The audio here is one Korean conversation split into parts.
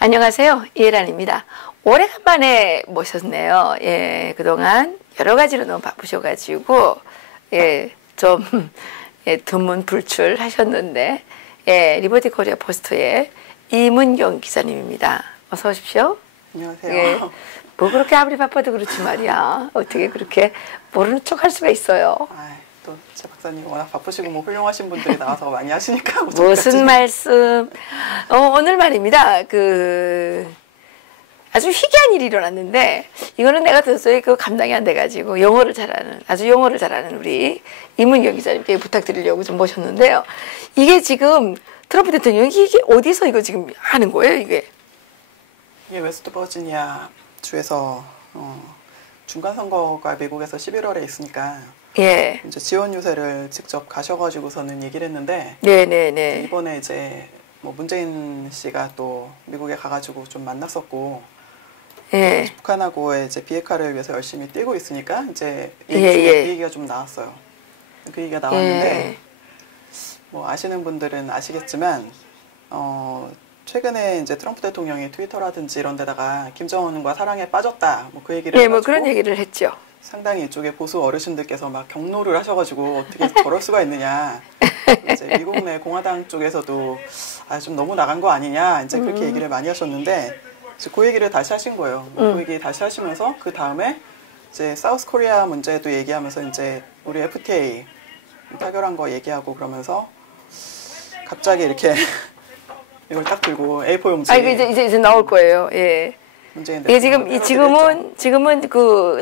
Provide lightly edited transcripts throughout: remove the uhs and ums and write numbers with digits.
안녕하세요. 이혜란입니다. 오래간만에 모셨네요. 예, 그동안 여러 가지로 너무 바쁘셔가지고, 예, 좀, 예, 드문 불출하셨는데, 예, 리버티 코리아 포스트의 이문경 기자님입니다. 어서 오십시오. 안녕하세요. 예, 뭐 그렇게 아무리 바빠도 그렇지 말이야. 어떻게 그렇게 모르는 척 할 수가 있어요. 또 제 박사님 워낙 바쁘시고 뭐 훌륭하신 분들이 나와서 많이 하시니까 무슨 말씀. 오늘 말입니다. 아주 희귀한 일이 일어났는데, 이거는 내가 도저히 감당이 안 돼가지고, 아주 영어를 잘하는 우리 이문경 기자님께 부탁드리려고 좀 모셨는데요. 이게 지금 트럼프 대통령이 이게 어디서 이거 지금 하는 거예요, 이게? 이게 웨스트 버지니아 주에서 중간 선거가 미국에서 11월에 있으니까 예. 이제 지원 유세를 직접 가셔가지고서는 얘기를 했는데, 네네네. 이번에 이제 뭐 문재인 씨가 또 미국에 가가지고 좀 만났었고, 예. 북한하고의 이제 비핵화를 위해서 열심히 뛰고 있으니까 이제 그 얘기가 좀 나왔어요. 그 얘기가 나왔는데, 뭐 아시는 분들은 아시겠지만, 최근에 이제 트럼프 대통령이 트위터라든지 이런 데다가 김정은과 사랑에 빠졌다, 뭐 그 얘기를 뭐 그런 얘기를 했죠. 상당히 이쪽에 보수 어르신들께서 막 경로를 하셔가지고 어떻게 저럴 수가 있느냐. 이제 미국 내 공화당 쪽에서도 좀 너무 나간 거 아니냐. 이제 그렇게 얘기를 많이 하셨는데, 이제 그 얘기를 다시 하신 거예요. 그 얘기 다시 하시면서 그 다음에 이제 사우스 코리아 문제도 얘기하면서 이제 우리 FTA 타결한 거 얘기하고 그러면서 갑자기 이렇게 이걸 딱 들고 A4 용지. 이제 나올 거예요. 예. 이게 지금은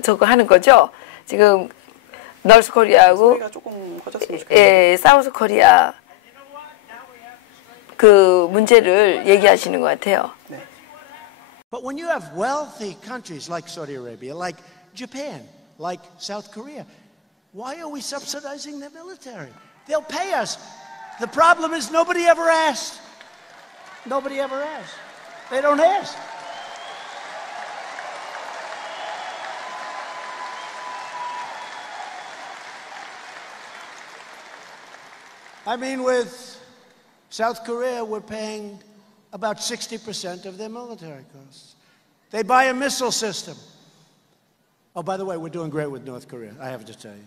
저거 하는 거죠. 지금 노스 코리아하고 소리가 조금 커졌으면 좋겠네요. 예, 사우스 코리아 그 문제를 얘기하시는 것 같아요. 네. But when you have wealthy countries like Saudi Arabia, like Japan, like South Korea, why are we subsidizing their military? They'll pay us. The problem is nobody ever asked. Nobody ever asked. They don't ask. I mean, with South Korea, we're paying about 60% of their military costs. They buy a missile system. Oh, by the way, we're doing great with North Korea, I have to tell you.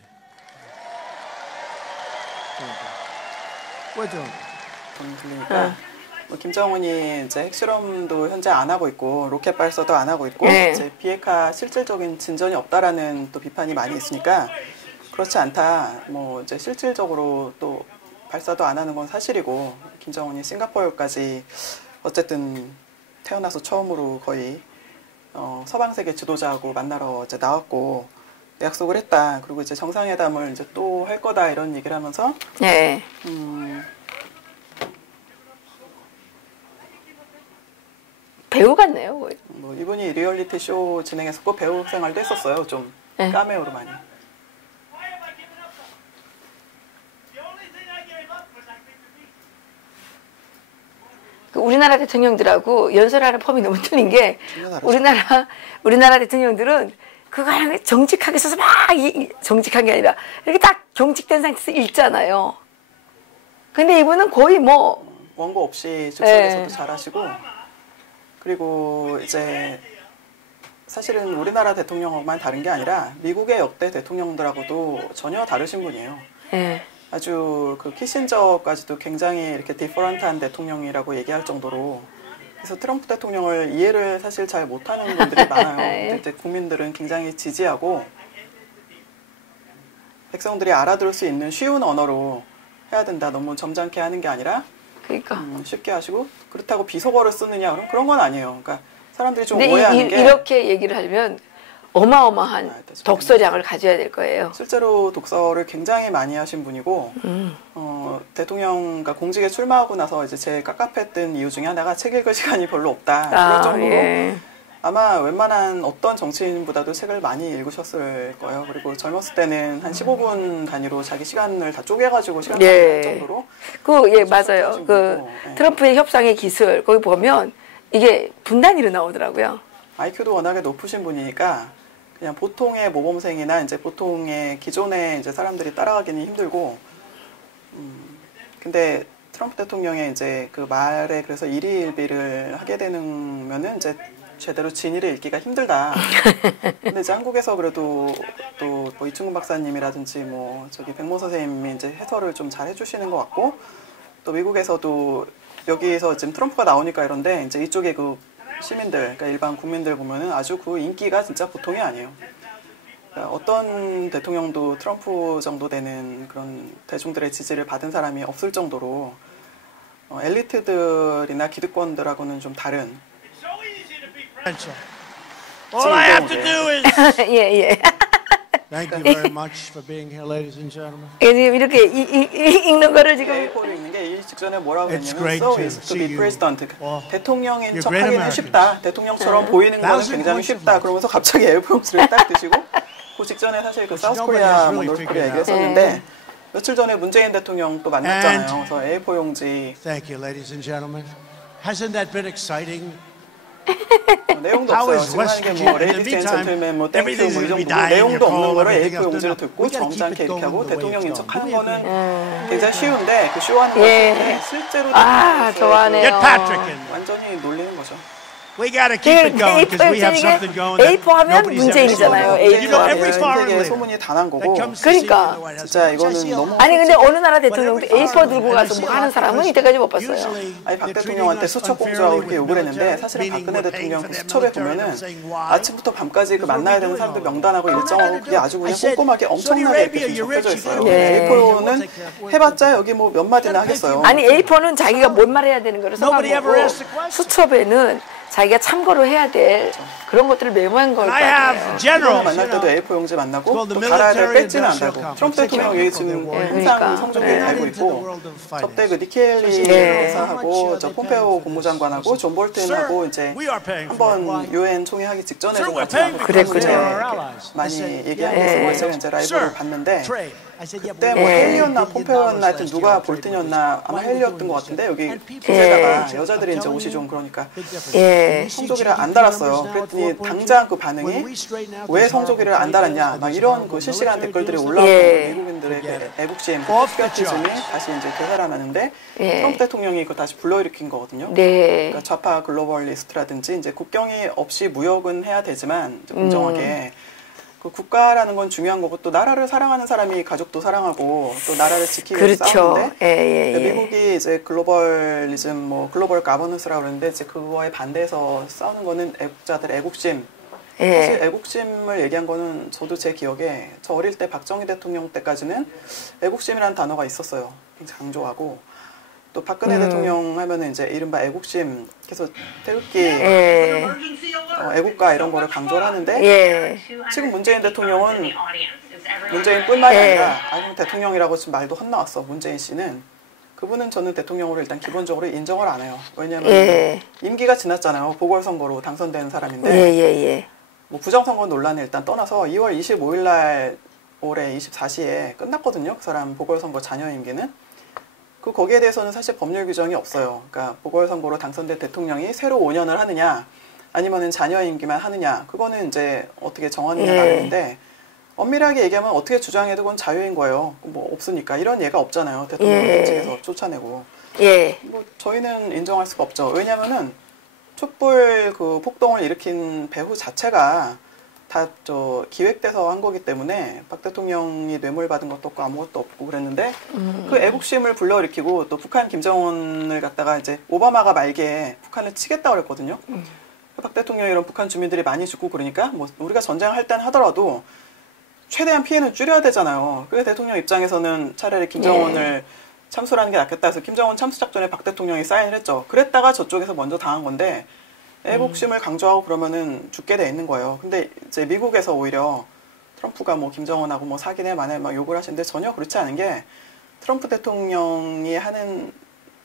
We're doing 그러니까 뭐 김정은이 이제 핵실험도 현재 안 하고 있고 로켓 발사도 안 하고 있고 이제 비핵화 실질적인 진전이 없다라는 또 비판이 많이 있으니까 그렇지 않다. 뭐 이제 실질적으로 또 발사도 안 하는 건 사실이고 김정은이 싱가포르까지 어쨌든 태어나서 처음으로 거의 서방 세계 지도자하고 만나러 이제 나왔고 약속을 했다. 그리고 이제 정상회담을 이제 또 할 거다 이런 얘기를 하면서 배우 같네요. 거의. 뭐 이분이 리얼리티 쇼 진행했었고 배우 생활도 했었어요. 좀 카메오로 많이. 우리나라 대통령들하고 연설하는 폼이 너무 틀린 게 우리나라 대통령들은 그거랑 정직하게 써서 막 정직한 게 아니라 이렇게 딱 경직된 상태에서 읽잖아요. 근데 이분은 거의 뭐 원고 없이 즉석에서도 잘하시고 그리고 이제 사실은 우리나라 대통령만 다른 게 아니라 미국의 역대 대통령들하고도 전혀 다르신 분이에요. 아주 그 키신저까지도 굉장히 이렇게 디퍼런트한 대통령이라고 얘기할 정도로 그래서 트럼프 대통령을 이해를 사실 잘 못하는 분들이 많아요. 이제 국민들은 굉장히 지지하고 백성들이 알아들을 수 있는 쉬운 언어로 해야 된다. 너무 점잖게 하는 게 아니라 그러니까 쉽게 하시고 그렇다고 비속어를 쓰느냐 그런 건 아니에요. 그러니까 사람들이 좀 오해하는 게 이렇게 얘기를 하면 어마어마한 독서량을 가져야 될 거예요. 실제로 독서를 굉장히 많이 하신 분이고 대통령과 공직에 출마하고 나서 이제 제일 깝깝했던 이유 중에 하나가 책 읽을 시간이 별로 없다. 그럴 정도로 아마 웬만한 어떤 정치인보다도 책을 많이 읽으셨을 거예요. 그리고 젊었을 때는 한 15분 단위로 자기 시간을 다 쪼개가지고 시간을 할 정도로. 맞아요. 트럼프의 협상의 기술, 거기 보면 이게 분단위로 나오더라고요. IQ도 워낙에 높으신 분이니까 그냥 보통의 모범생이나 이제 보통의 기존의 이제 사람들이 따라가기는 힘들고, 근데 트럼프 대통령의 이제 그 말에 그래서 일희일비를 하게 되면은 이제 제대로 진위를 읽기가 힘들다. 근데 이제 한국에서 그래도 또 뭐 이충근 박사님이라든지 뭐 저기 백모 선생님이 이제 해설을 좀 잘 해주시는 것 같고, 또 미국에서도 여기서 지금 트럼프가 나오니까 이런데 이제 이쪽에 그 시민들, 그러니까 일반 국민들 보면은 아주 그 인기가 진짜 보통이 아니에요. 그러니까 어떤 대통령도 트럼프 정도 되는 그런 대중들의 지지를 받은 사람이 없을 정도로 엘리트들이나 기득권들하고는 좀 다른. All I have to do is. 예. Thank you very much for being here, ladies and gentlemen. 지금 이렇게 읽는 거를 지금 A4를 읽는 게 이 직전에 뭐라고 It's 했냐면 great So to is to see be you. president. Well, 대통령인 you're 척 great 하기는 Americans. 쉽다. 대통령처럼 보이는 거는 Thousand 굉장히 points of 쉽다. 그러면서 갑자기 A4용지를 딱 드시고 그 직전에 사실 그 사우스 nobody 코리아, has 뭐 really 노스 코리아 figured out. 얘기했었는데 며칠 전에 문재인 대통령 또 만났잖아요. 그래서 A4 용지 Thank you, ladies and gentlemen. Hasn't that been exciting? 내용도 How 없어요. is 지금 하는 West 게 뭐 Virginia? In 레이디스 the 앤 meantime, 젠틀맨 뭐 땡큐 everything's 뭐 이 gonna be 정도 dying, 내용도 your 없는 call, 거를 everything A4 else 용지를 done. 듣고 We gotta keep 점잖게 it 이렇게 going 하고 the way 대통령인 it's 척 going. 하는 We 거는 agree. 굉장히 쉬운데 그 쇼하는 예. 것이 실제로 아, 대통령으로서의 좋아하네요. Get Patrick in. 완전히 놀리는 거죠. We got to keep it going because we have something going that A4 하면 nobody's ever 문재인이잖아요. seen. A4 You know, 하면. every foreign 세계에 leader 소문이 다 난 거고 that comes to see me in 그러니까. the White House, 진짜 which I 이거는 see a 너무 lot. 아니 근데 어느 나라 But 대통령도 every A4 foreign 들고 leader, 가서 I see 뭐 a 하는 lot 사람은 because 이때까지 못 봤어요. usually 아니 박 they're treating 대통령한테 us 수첩 unfairly 공주하고 with 이렇게 욕을 했는데 military, 사실은 meaning 박근혜 we're paying 대통령 for 그 their 수첩에 military. 보면은 They're saying why? 아침부터 밤까지 그 만나야 되는 사람들 명단하고 일정하고 그게 아주 그냥 I said, 꼼꼼하게 Saudi 엄청나게 Arabia, 이렇게 you're 적혀져 rich, 있어요. you 네. A4는 해봤자 여기 뭐 몇 마디나 하겠어요. 아니 A4는 자기가 뭔 말해야 되는 거를 써간 Nobody ever 거고 asked the question. 수첩에는 자기가 참고로 해야 될 그런 것들을 메모한 걸 I 거 have 아니에요. generals, 만날 you 때도 know. A4 용지 만나고 called the 또 갈아야 될 military 배지는 안 industrial 달고 complex. 트럼프 대통령이 지금 그러니까. 항상 성적이 네. 달고 있고 저때 그 니켈리 네. 여사하고 저 폼페오 국무장관하고 존 볼튼하고 이제 We are paying for it. 한번 Why? 유엔 총회 하기 직전에도 Sir, we're 같이 paying 나가서 for it. 그랬군요. They're our allies. I 많이 said, 얘기하고 yeah, 있어서 yeah. 제가 이제 라이브를 Sir, 봤는데 trade. I said, yeah, 그때 but 뭐 we 헬리였나 $1 billion 폼페오였나 하여튼 last 누가 year on trade 볼튼이었나 with 아마 this. 헬리였던 것 같은데 여기 And people 기사에다가 say, 여자들이 I'm 이제 옷이 telling 좀 you, 그러니까 big difference. 예. 성조기를 안 달았어요. 그랬더니 당장 그 반응이 왜 성조기를 안 달았냐 막 이런 그 실시간 댓글들이 올라오고 예. 미국인들의 그 애국심, Off the 패트리어티즘이 charts. 다시 이제 되살아나는데 예. 트럼프 대통령이 그걸 다시 불러일으킨 거거든요. 네. 그러니까 좌파 글로벌리스트라든지 이제 국경이 없이 무역은 해야 되지만 이제 공정하게 그 국가라는 건 중요한 거고 또 나라를 사랑하는 사람이 가족도 사랑하고 또 나라를 지키기 위해서 그렇죠. 싸우는데 예. 미국이 이제 글로벌리즘 뭐 글로벌 가버넌스라고 그러는데 이제 그거에 반대해서 싸우는 거는 애국자들 애국심. 사실 예. 애국심을 얘기한 거는 저도 제 기억에 저 어릴 때 박정희 대통령 때까지는 애국심이라는 단어가 있었어요. 굉장히 강조하고 또 박근혜 대통령 하면은 이제 이른바 애국심 계속 태극기 예. 애국가 이런 거를 강조를 하는데 예. 지금 문재인 대통령은 문재인뿐만이 예. 아니라 아니 대통령이라고 지금 말도 헛나왔어. 문재인 씨는 그분은 저는 대통령으로 일단 기본적으로 인정을 안 해요. 왜냐하면 예. 임기가 지났잖아요. 보궐선거로 당선된 사람인데 예. 뭐 부정선거 논란을 일단 떠나서 2월 25일 날 올해 24시에 끝났거든요. 그 사람 보궐선거 잔여 임기는. 그 거기에 대해서는 사실 법률 규정이 없어요. 그러니까 보궐선거로 당선된 대통령이 새로 5년을 하느냐 아니면은 잔여 임기만 하느냐 그거는 이제 어떻게 정하느냐 예. 나름인데 엄밀하게 얘기하면 어떻게 주장해도 그건 자유인 거예요. 뭐 없으니까 이런 예가 없잖아요. 대통령 예. 측에서 쫓아내고 예. 뭐 저희는 인정할 수가 없죠. 왜냐하면은 촛불 그 폭동을 일으킨 배후 자체가 다 저 기획돼서 한 거기 때문에 박 대통령이 뇌물 받은 것도 없고 아무것도 없고 그랬는데 그 애국심을 불러일으키고 또 북한 김정은을 갖다가 이제 오바마가 말기에 북한을 치겠다고 그랬거든요. 박 대통령이 이런 북한 주민들이 많이 죽고 그러니까 뭐 우리가 전쟁을 할 때는 하더라도 최대한 피해는 줄여야 되잖아요. 그래서 대통령 입장에서는 차라리 김정은을 참수라는 게 낫겠다 해서 김정은 참수 작전에 박 대통령이 사인을 했죠. 그랬다가 저쪽에서 먼저 당한 건데 애국심을 강조하고 그러면은 죽게 돼 있는 거예요. 근데 이제 미국에서 오히려 트럼프가 뭐 김정은하고 뭐 사기네 마네 막 욕을 하시는데 전혀 그렇지 않은 게 트럼프 대통령이 하는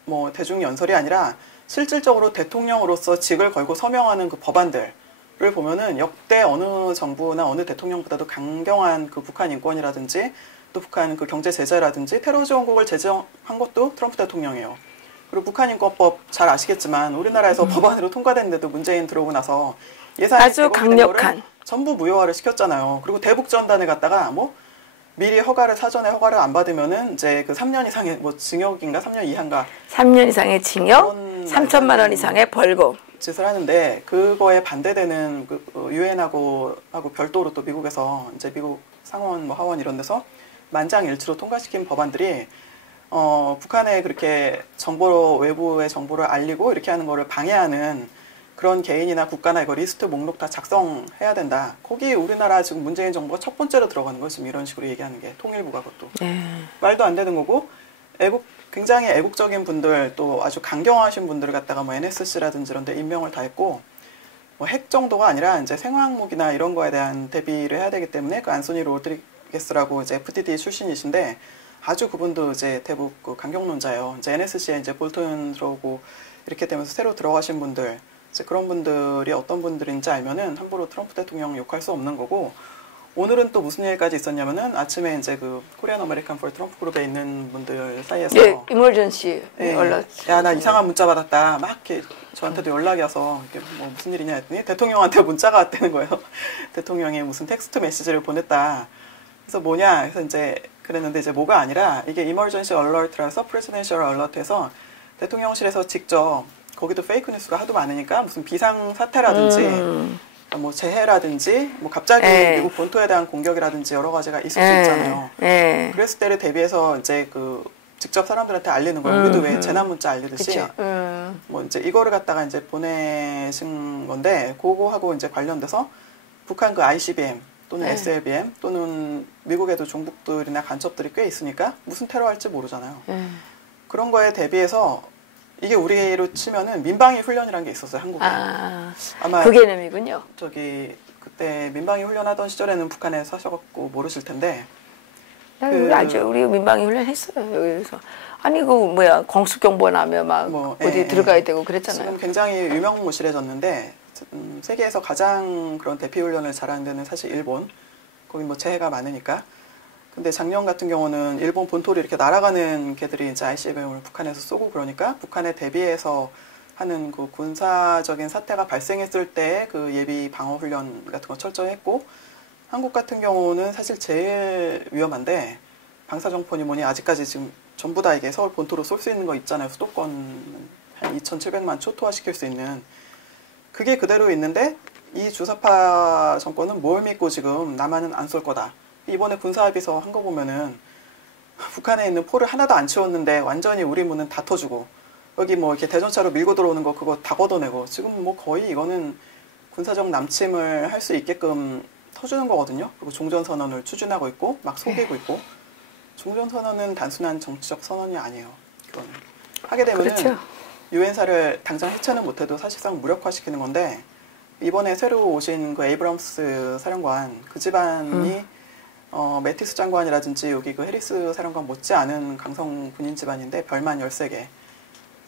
뭐 대중 연설이 아니라 실질적으로 대통령으로서 직을 걸고 서명하는 그 법안들 를 보면은 역대 어느 정부나 어느 대통령보다도 강경한 그 북한 인권이라든지 또 북한 그 경제 제재라든지 테러 지원국을 제정한 것도 트럼프 대통령이에요. 그리고 북한 인권법 잘 아시겠지만 우리나라에서 법안으로 통과됐는데도 문재인 들어오고 나서 예산이 아주 강력한 전부 무효화를 시켰잖아요. 그리고 대북 전단을 갖다가 뭐 미리 사전에 허가를 안 받으면은 이제 그 3년 이상의 뭐 징역인가 3년 이하인가 3년 이상의 징역, 3천만 원 이상의 벌금 짓을 하는데 그거에 반대되는 그 유엔하고 별도로 또 미국에서 이제 미국 상원 뭐 하원 이런 데서 만장일치로 통과시킨 법안들이 북한에 그렇게 외부의 정보를 알리고 이렇게 하는 거를 방해하는 그런 개인이나 국가나 이거 리스트 목록 다 작성해야 된다. 거기 우리나라 지금 문재인 정부가 첫 번째로 들어가는 거 지금 이런 식으로 얘기하는 게 통일부가 그것도 말도 안 되는 거고 굉장히 애국적인 분들 또 아주 강경하신 분들을 갖다가 뭐 NSC라든지 이런 데 임명을 다 했고 뭐 핵 정도가 아니라 이제 생화학무기나 이런 거에 대한 대비를 해야 되기 때문에 그 안소니 로드리게스라고 이제 FDD 출신이신데 아주 그분도 이제 대북 그 강경론자예요. 이제 NSC에 이제 볼튼 들어오고 이렇게 되면서 새로 들어가신 분들 이제 그런 분들이 어떤 분들인지 알면은 함부로 트럼프 대통령 욕할 수 없는 거고 오늘은 또 무슨 일까지 있었냐면은 아침에 이제 그 코리안 아메리칸 폴 트럼프 그룹에 있는 분들 사이에서 이머전시 연락 야 나 이상한 문자 받았다 막 이렇게 저한테도 연락이 와서 이게 뭐 무슨 일이냐 했더니 대통령한테 문자가 왔다는 거예요. 대통령이 무슨 텍스트 메시지를 보냈다. 그래서 뭐냐 그래서 이제 그랬는데 이제 뭐가 아니라 이게 이머전시 얼러트라서 프레지던셜 얼러트에서 대통령실에서 직접 거기도 페이크 뉴스가 하도 많으니까 무슨 비상 사태라든지 뭐 재해라든지 뭐 갑자기 미국 본토에 대한 공격이라든지 여러 가지가 있을 수 있잖아요. 그랬을 때를 대비해서 이제 그 직접 사람들한테 알리는 거예요. 우리도 왜 재난 문자 알리듯이 뭐 이제 이거를 갖다가 이제 보내신 건데 그거하고 이제 관련돼서 북한 그 ICBM 또는 SLBM 또는 미국에도 종북들이나 간첩들이 꽤 있으니까 무슨 테러 할지 모르잖아요. 그런 거에 대비해서 이게 우리로 치면은 민방위 훈련이라는 게 있었어요, 한국에. 아마 그 개념이군요. 저기 그때 민방위 훈련하던 시절에는 북한에 사셔갖고 모르실 텐데. 알죠. 우리 민방위 훈련 했어요. 여기서. 아니 그 뭐야 공습 경보 나면 막 뭐, 어디 들어가야 되고 그랬잖아요. 지금 굉장히 유명무실해졌는데 세계에서 가장 그런 대피 훈련을 잘하는 데는 사실 일본. 거기 뭐 재해가 많으니까. 근데 작년 같은 경우는 일본 본토를 이렇게 날아가는 개들이 이제 ICBM을 북한에서 쏘고 그러니까 북한에 대비해서 하는 그 군사적인 사태가 발생했을 때 그 예비 방어 훈련 같은 거 철저히 했고 한국 같은 경우는 사실 제일 위험한데 방사정포니 뭐니 아직까지 지금 전부 다 이게 서울 본토로 쏠 수 있는 거 있잖아요. 수도권 한 2,700만 초토화시킬 수 있는 그게 그대로 있는데 이 주사파 정권은 뭘 믿고 지금 남한은 안 쏠 거다. 이번에 군사합의서 한 거 보면은 북한에 있는 포를 하나도 안 치웠는데 완전히 우리 문은 다 터주고 여기 뭐 이렇게 대전차로 밀고 들어오는 거 그거 다 걷어내고 지금 뭐 거의 이거는 군사적 남침을 할 수 있게끔 터주는 거거든요. 그리고 종전선언을 추진하고 있고 막 속이고 있고 종전선언은 단순한 정치적 선언이 아니에요. 그거는 하게 되면은 그렇죠. 유엔사를 당장 해체는 못해도 사실상 무력화시키는 건데 이번에 새로 오신 그 에이브럼스 사령관 그 집안이 매티스 장관이라든지 여기 그 해리스 사령관 못지않은 강성 군인 집안인데 별만 13개.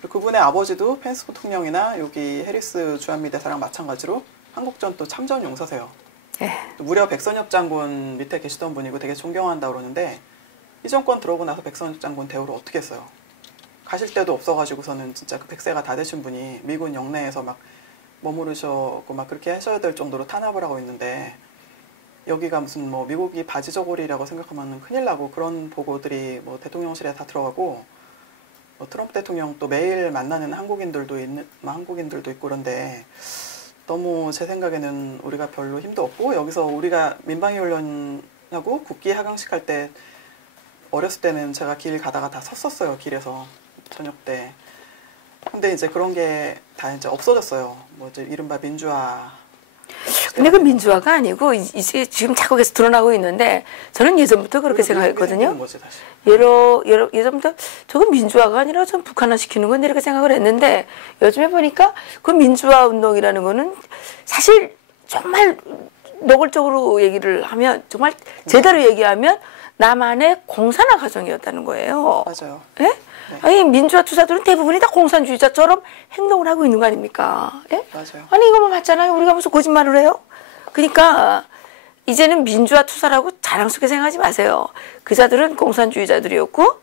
그분의 아버지도 펜스 부통령이나 여기 해리스 주한미대사랑 마찬가지로 한국전 또 참전 용사세요. 무려 백선엽 장군 밑에 계시던 분이고 되게 존경한다고 그러는데 이 정권 들어오고 나서 백선엽 장군 대우를 어떻게 했어요? 가실 데도 없어가지고서는 진짜 그 100세가 다 되신 분이 미군 영내에서 막 머무르셨고 막 그렇게 하셔야 될 정도로 탄압을 하고 있는데 여기가 무슨 뭐 미국이 바지저고리라고 생각하면 큰일 나고 그런 보고들이 뭐 대통령실에 다 들어가고 뭐 트럼프 대통령 또 매일 만나는 한국인들도 있고 그런데 너무 제 생각에는 우리가 별로 힘도 없고 여기서 우리가 민방위 훈련하고 국기 하강식 할 때 어렸을 때는 제가 길 가다가 다 섰었어요. 길에서 저녁 때. 근데 이제 그런 게 다 이제 없어졌어요. 뭐 이제 이른바 민주화. 근데 그 민주화가 아니고 이제 지금 자꾸 계속 드러나고 있는데 저는 예전부터 그렇게 생각했거든요. 예전부터 저건 민주화가 아니라 전 북한화 시키는 건 이렇게 생각을 했는데 요즘에 보니까 그 민주화 운동이라는 거는 사실 정말 노골적으로 얘기를 하면 정말 제대로 얘기하면 남한의 공산화 과정이었다는 거예요. 맞아요. 예? 아니 민주화 투사들은 대부분이 다 공산주의자처럼 행동을 하고 있는 거 아닙니까? 예? 맞아요. 아니 이거만 봤잖아요. 우리가 무슨 거짓말을 해요? 그러니까 이제는 민주화 투사라고 자랑스럽게 생각하지 마세요. 그 자들은 공산주의자들이었고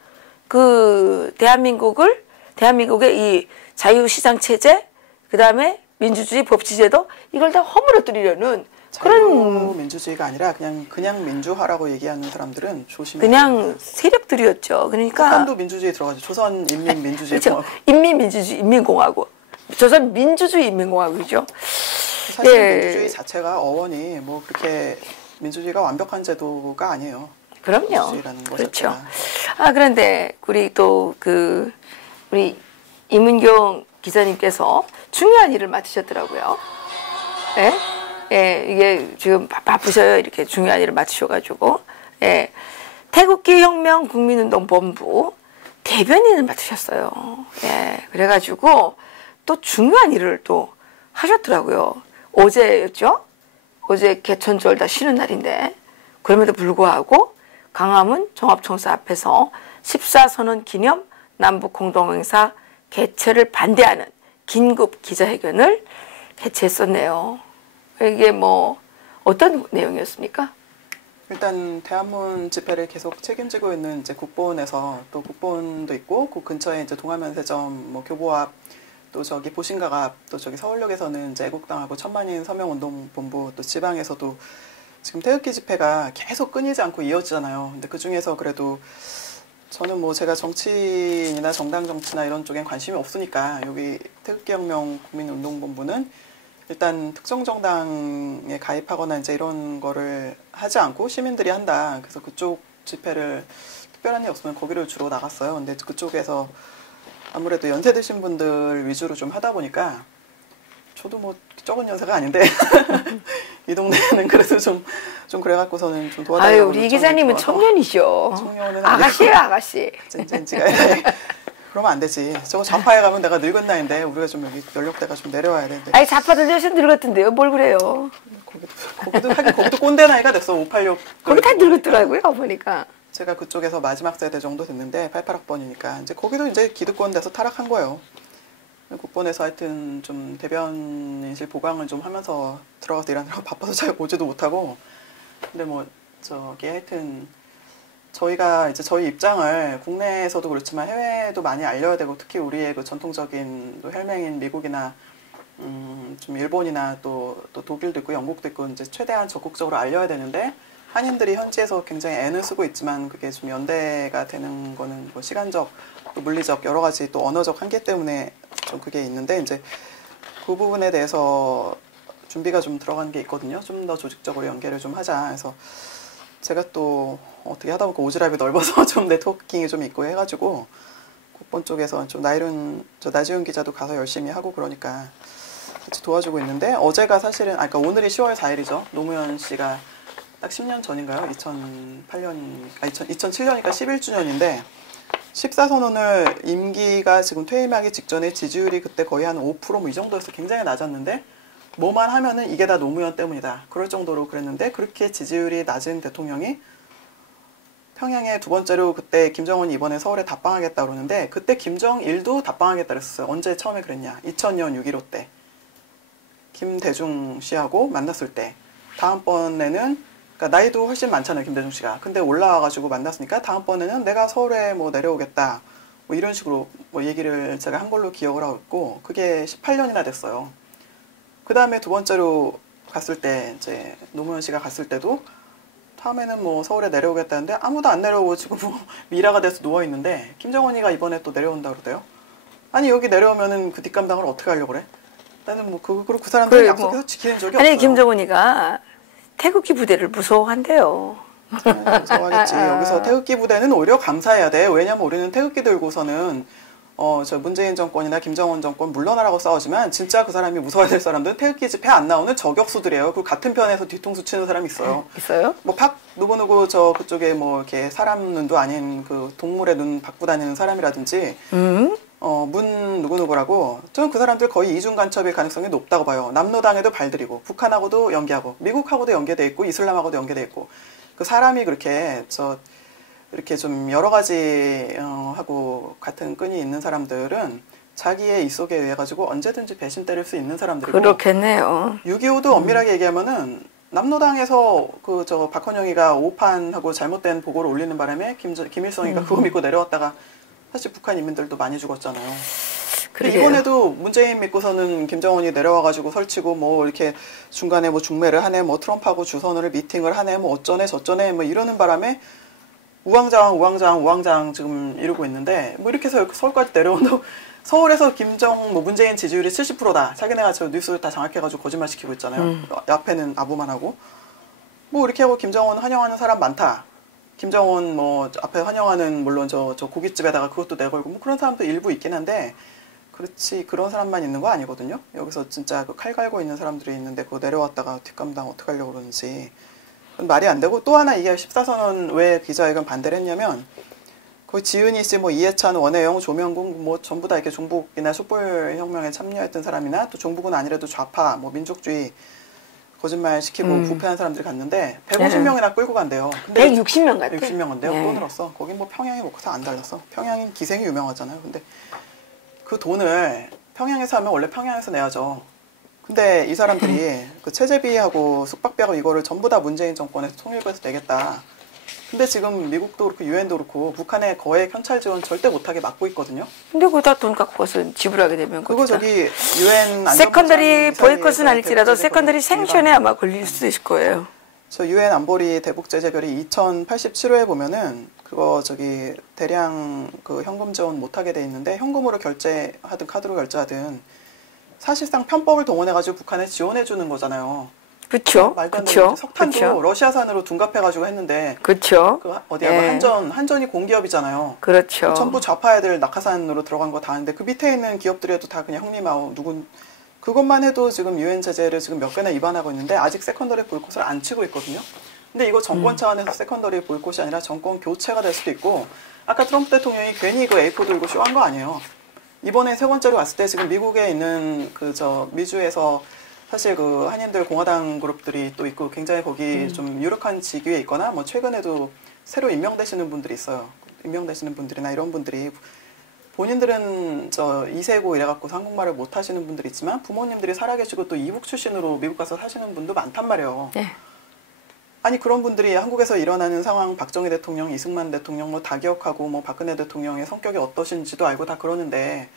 그 대한민국의 이 자유시장 체제, 그 다음에 민주주의 법치제도 이걸 다 허물어뜨리려는 그런 민주주의가 아니라 그냥 민주화라고 얘기하는 사람들은 조심해야 그냥 세력들이었죠. 그러니까 북한도 민주주의 들어가죠. 조선 인민민주주의 그렇죠. 인민민주주의 인민공화국. 조선 민주주의 인민공화국이죠. 사실 예. 민주주의 자체가 어원이 뭐 그렇게 민주주의가 완벽한 제도가 아니에요. 그럼요. 민주주의라는 것 그렇죠. 자체가. 아 그런데 우리 또 우리 이문경 기자님께서 중요한 일을 맡으셨더라고요. 예? 예, 이게 지금 바쁘셔요. 이렇게 중요한 일을 맡으셔가지고. 예. 태극기 혁명 국민운동본부 대변인을 맡으셨어요. 예. 그래가지고 또 중요한 일을 또 하셨더라고요. 어제였죠? 어제 개천절 다 쉬는 날인데. 그럼에도 불구하고 강화문 종합청사 앞에서 14선언 기념 남북공동행사 개최를 반대하는 긴급 기자회견을 개최했었네요. 이게 뭐 어떤 내용이었습니까? 일단 대한문 집회를 계속 책임지고 있는 이제 국보원에서 또 국보원도 있고 그 근처에 이제 동아면세점, 뭐 교보앞, 또 저기 보신각 앞, 또 저기 서울역에서는 이제 애국당하고 천만인 서명운동본부, 또 지방에서도 지금 태극기 집회가 계속 끊이지 않고 이어지잖아요. 근데 그 중에서 그래도 저는 뭐 제가 정치인이나 정당 정치나 이런 쪽엔 관심이 없으니까 여기 태극기혁명 국민운동본부는 일단 특정 정당에 가입하거나 이제 이런 거를 하지 않고 시민들이 한다. 그래서 그쪽 집회를 특별한 일 없으면 거기를 주로 나갔어요. 근데 그쪽에서 아무래도 연세 드신 분들 위주로 좀 하다 보니까 저도 뭐 적은 연세가 아닌데 이 동네는 그래도 좀 그래갖고서는 좀 도와달라고. 아유, 우리 이 기자님은 청년이죠. 청년은 아가씨예요, 아가씨. 젠지가 그러면 안 되지. 저거 좌파에 가면 내가 늙은 나이인데 우리가 좀 여기 연령대가 좀 내려와야 되는데. 아니 좌파들 대신 늙었던데요. 뭘 그래요? 거기도 꼰대 나이가 됐어. 586. 거기 다 늙었더라고요. 보니까. 제가 그쪽에서 마지막 세대 정도 됐는데 88학번이니까 이제 거기도 이제 기득권 돼서 타락한 거예요. 국본에서 하여튼 좀 대변인실 보강을 좀 하면서 들어가서 일하느라고 바빠서 잘 오지도 못하고. 근데 뭐 저기 하여튼 저희가 이제 저희 입장을 국내에서도 그렇지만 해외에도 많이 알려야 되고 특히 우리의 그 전통적인 또 혈맹인 미국이나 좀 일본이나 또 독일도 있고 영국도 있고 이제 최대한 적극적으로 알려야 되는데 한인들이 현지에서 굉장히 애는 쓰고 있지만 그게 좀 연대가 되는 거는 뭐 시간적 또 물리적 여러 가지 또 언어적 한계 때문에 좀 그게 있는데 이제 그 부분에 대해서 준비가 좀 들어간 게 있거든요. 좀 더 조직적으로 연계를 좀 하자. 그래서 제가 또 어떻게 하다 보니까 오지랖이 넓어서 좀 네트워킹이 좀 있고 해가지고 국본 쪽에서 좀 나지훈 기자도 가서 열심히 하고 그러니까 같이 도와주고 있는데 어제가 사실은 그러니까 오늘이 10월 4일이죠. 노무현 씨가 딱 10년 전인가요? 2007년이니까 11주년인데 14선언을 임기가 지금 퇴임하기 직전에 지지율이 그때 거의 한 5% 뭐 이 정도여서 굉장히 낮았는데 뭐만 하면은 이게 다 노무현 때문이다. 그럴 정도로 그랬는데 그렇게 지지율이 낮은 대통령이 평양에 두 번째로 그때 김정은이 이번에 서울에 답방하겠다 그러는데 그때 김정일도 답방하겠다 그랬었어요. 언제 처음에 그랬냐. 2000년 6.15 때. 김대중 씨하고 만났을 때. 다음번에는 그러니까 나이도 훨씬 많잖아요. 김대중 씨가. 근데 올라와가지고 만났으니까 다음번에는 내가 서울에 뭐 내려오겠다. 뭐 이런 식으로 뭐 얘기를 제가 한 걸로 기억을 하고 있고 그게 18년이나 됐어요. 그 다음에 두 번째로 갔을 때 이제 노무현 씨가 갔을 때도 다음에는 뭐 서울에 내려오겠다는데 아무도 안 내려오고 지금 뭐 미라가 돼서 누워있는데 김정은이가 이번에 또 내려온다 그러대요. 아니 여기 내려오면은 그 뒷감당을 어떻게 하려고 그래? 나는 뭐 그 사람들이 약속해서 지키는 적이 없어요. 아니 김정은이가 태극기 부대를 무서워한대요. 무서워하겠지. 여기서 태극기 부대는 오히려 감사해야 돼. 왜냐면 우리는 태극기 들고서는 저 문재인 정권이나 김정은 정권 물러나라고 싸우지만 진짜 그 사람이 무서워야 될 사람들은 태극기 집회 안 나오는 저격수들이에요. 그 같은 편에서 뒤통수 치는 사람이 있어요. 있어요? 뭐 누구누구 저 그쪽에 뭐 이렇게 사람 눈도 아닌 그 동물의 눈 받고 다니는 사람이라든지 문 누구누구라고 저는 그 사람들 거의 이중 간첩일 가능성이 높다고 봐요. 남로당에도 발들이고 북한하고도 연계하고 미국하고도 연계돼 있고 이슬람하고도 연계돼 있고 그 사람이 그렇게 이렇게 좀 여러 가지 하고 같은 끈이 있는 사람들은 자기의 이속에 의해 가지고 언제든지 배신 때릴 수 있는 사람들이고 그렇겠네요. 6.25도 엄밀하게 얘기하면은 남로당에서 그 저 박헌영이가 오판하고 잘못된 보고를 올리는 바람에 김일성이가 그거 믿고 내려왔다가 사실 북한 인민들도 많이 죽었잖아요. 근데 이번에도 문재인 믿고서는 김정은이 내려와가지고 설치고 뭐 이렇게 중간에 뭐 중매를 하네, 뭐 트럼프하고 주선을 미팅을 하네, 뭐 어쩌네 저쩌네 뭐 이러는 바람에 우왕좌왕 지금 이러고 있는데 뭐 이렇게 해서 서울까지 내려온다고 서울에서 뭐 문재인 지지율이 70%다. 자기네가 저 뉴스 다 장악해가지고 거짓말 시키고 있잖아요. 앞에는 아부만 하고. 뭐 이렇게 하고 김정은 환영하는 사람 많다. 김정은 뭐 앞에 환영하는 물론 저 고깃집에다가 그것도 내걸고 뭐 그런 사람도 일부 있긴 한데 그렇지 그런 사람만 있는 거 아니거든요. 여기서 진짜 그 칼 갈고 있는 사람들이 있는데 그거 내려왔다가 뒷감당 어떻게 하려고 그러는지 그건 말이 안 되고 또 하나 이게 14선언 왜 기자회견 반대를 했냐면 거기 지은이 씨, 뭐 이해찬, 원혜영, 조명국 뭐 전부 다 이렇게 종북이나 촛불혁명에 참여했던 사람이나 또 종북은 아니라도 좌파, 뭐 민족주의 거짓말 시키고 부패한 사람들이 갔는데 150명이나 끌고 간대요. 근데 160명 같아. 160명 간대요. 또 늘었어. 거긴 뭐 평양에 먹고서 안 달랐어. 평양인 기생이 유명하잖아요. 근데 그 돈을 평양에서 하면 원래 평양에서 내야죠. 근데 이 사람들이 그 체제비하고 숙박비하고 이거를 전부 다 문재인 정권에서 통일부에서 내겠다. 근데 지금 미국도 그렇고 유엔도 그렇고 북한의 거액 현찰 지원 절대 못하게 막고 있거든요. 근데 그거 다 돈 갖고 와서 지불하게 되면 그거 저기 유엔 세컨더리 보이콧은 아닐지라도 세컨더리 생션에 아마 걸릴 수 있을 거예요. 저 유엔 안보리 대북 제재결의 2087호에 보면은 그거 저기 대량 그 현금 지원 못하게 돼 있는데 현금으로 결제하든 카드로 결제하든 사실상 편법을 동원해가지고 북한에 지원해 주는 거잖아요. 그렇죠. 그렇죠. 석탄도 그쵸. 러시아산으로 둔갑해가지고 했는데. 그렇죠. 그 어디야? 예. 한전이 공기업이잖아요. 그렇죠. 전부 좌파 애들 낙하산으로 들어간 거 다 하는데 그 밑에 있는 기업들에도 다 그냥 형님하고 그것만 해도 지금 유엔 제재를 지금 몇 개나 위반하고 있는데 아직 세컨더리 보이콧을 안 치고 있거든요. 근데 이거 정권 차원에서 세컨더리 보이콧이 아니라 정권 교체가 될 수도 있고 아까 트럼프 대통령이 괜히 그 A4 들고 쇼한 거 아니에요. 이번에 세 번째로 왔을 때 지금 미국에 있는 미주에서 사실 그 한인들 공화당 그룹들이 또 있고 굉장히 거기 좀 유력한 직위에 있거나 뭐 최근에도 새로 임명되시는 분들이 있어요. 임명되시는 분들이나 이런 분들이 본인들은 저 2세고 이래갖고 한국말을 못 하시는 분들이 있지만 부모님들이 살아계시고 또 이북 출신으로 미국 가서 사시는 분도 많단 말이에요. 네. 아니 그런 분들이 한국에서 일어나는 상황 박정희 대통령, 이승만 대통령 뭐 다 기억하고 뭐 박근혜 대통령의 성격이 어떠신지도 알고 다 그러는데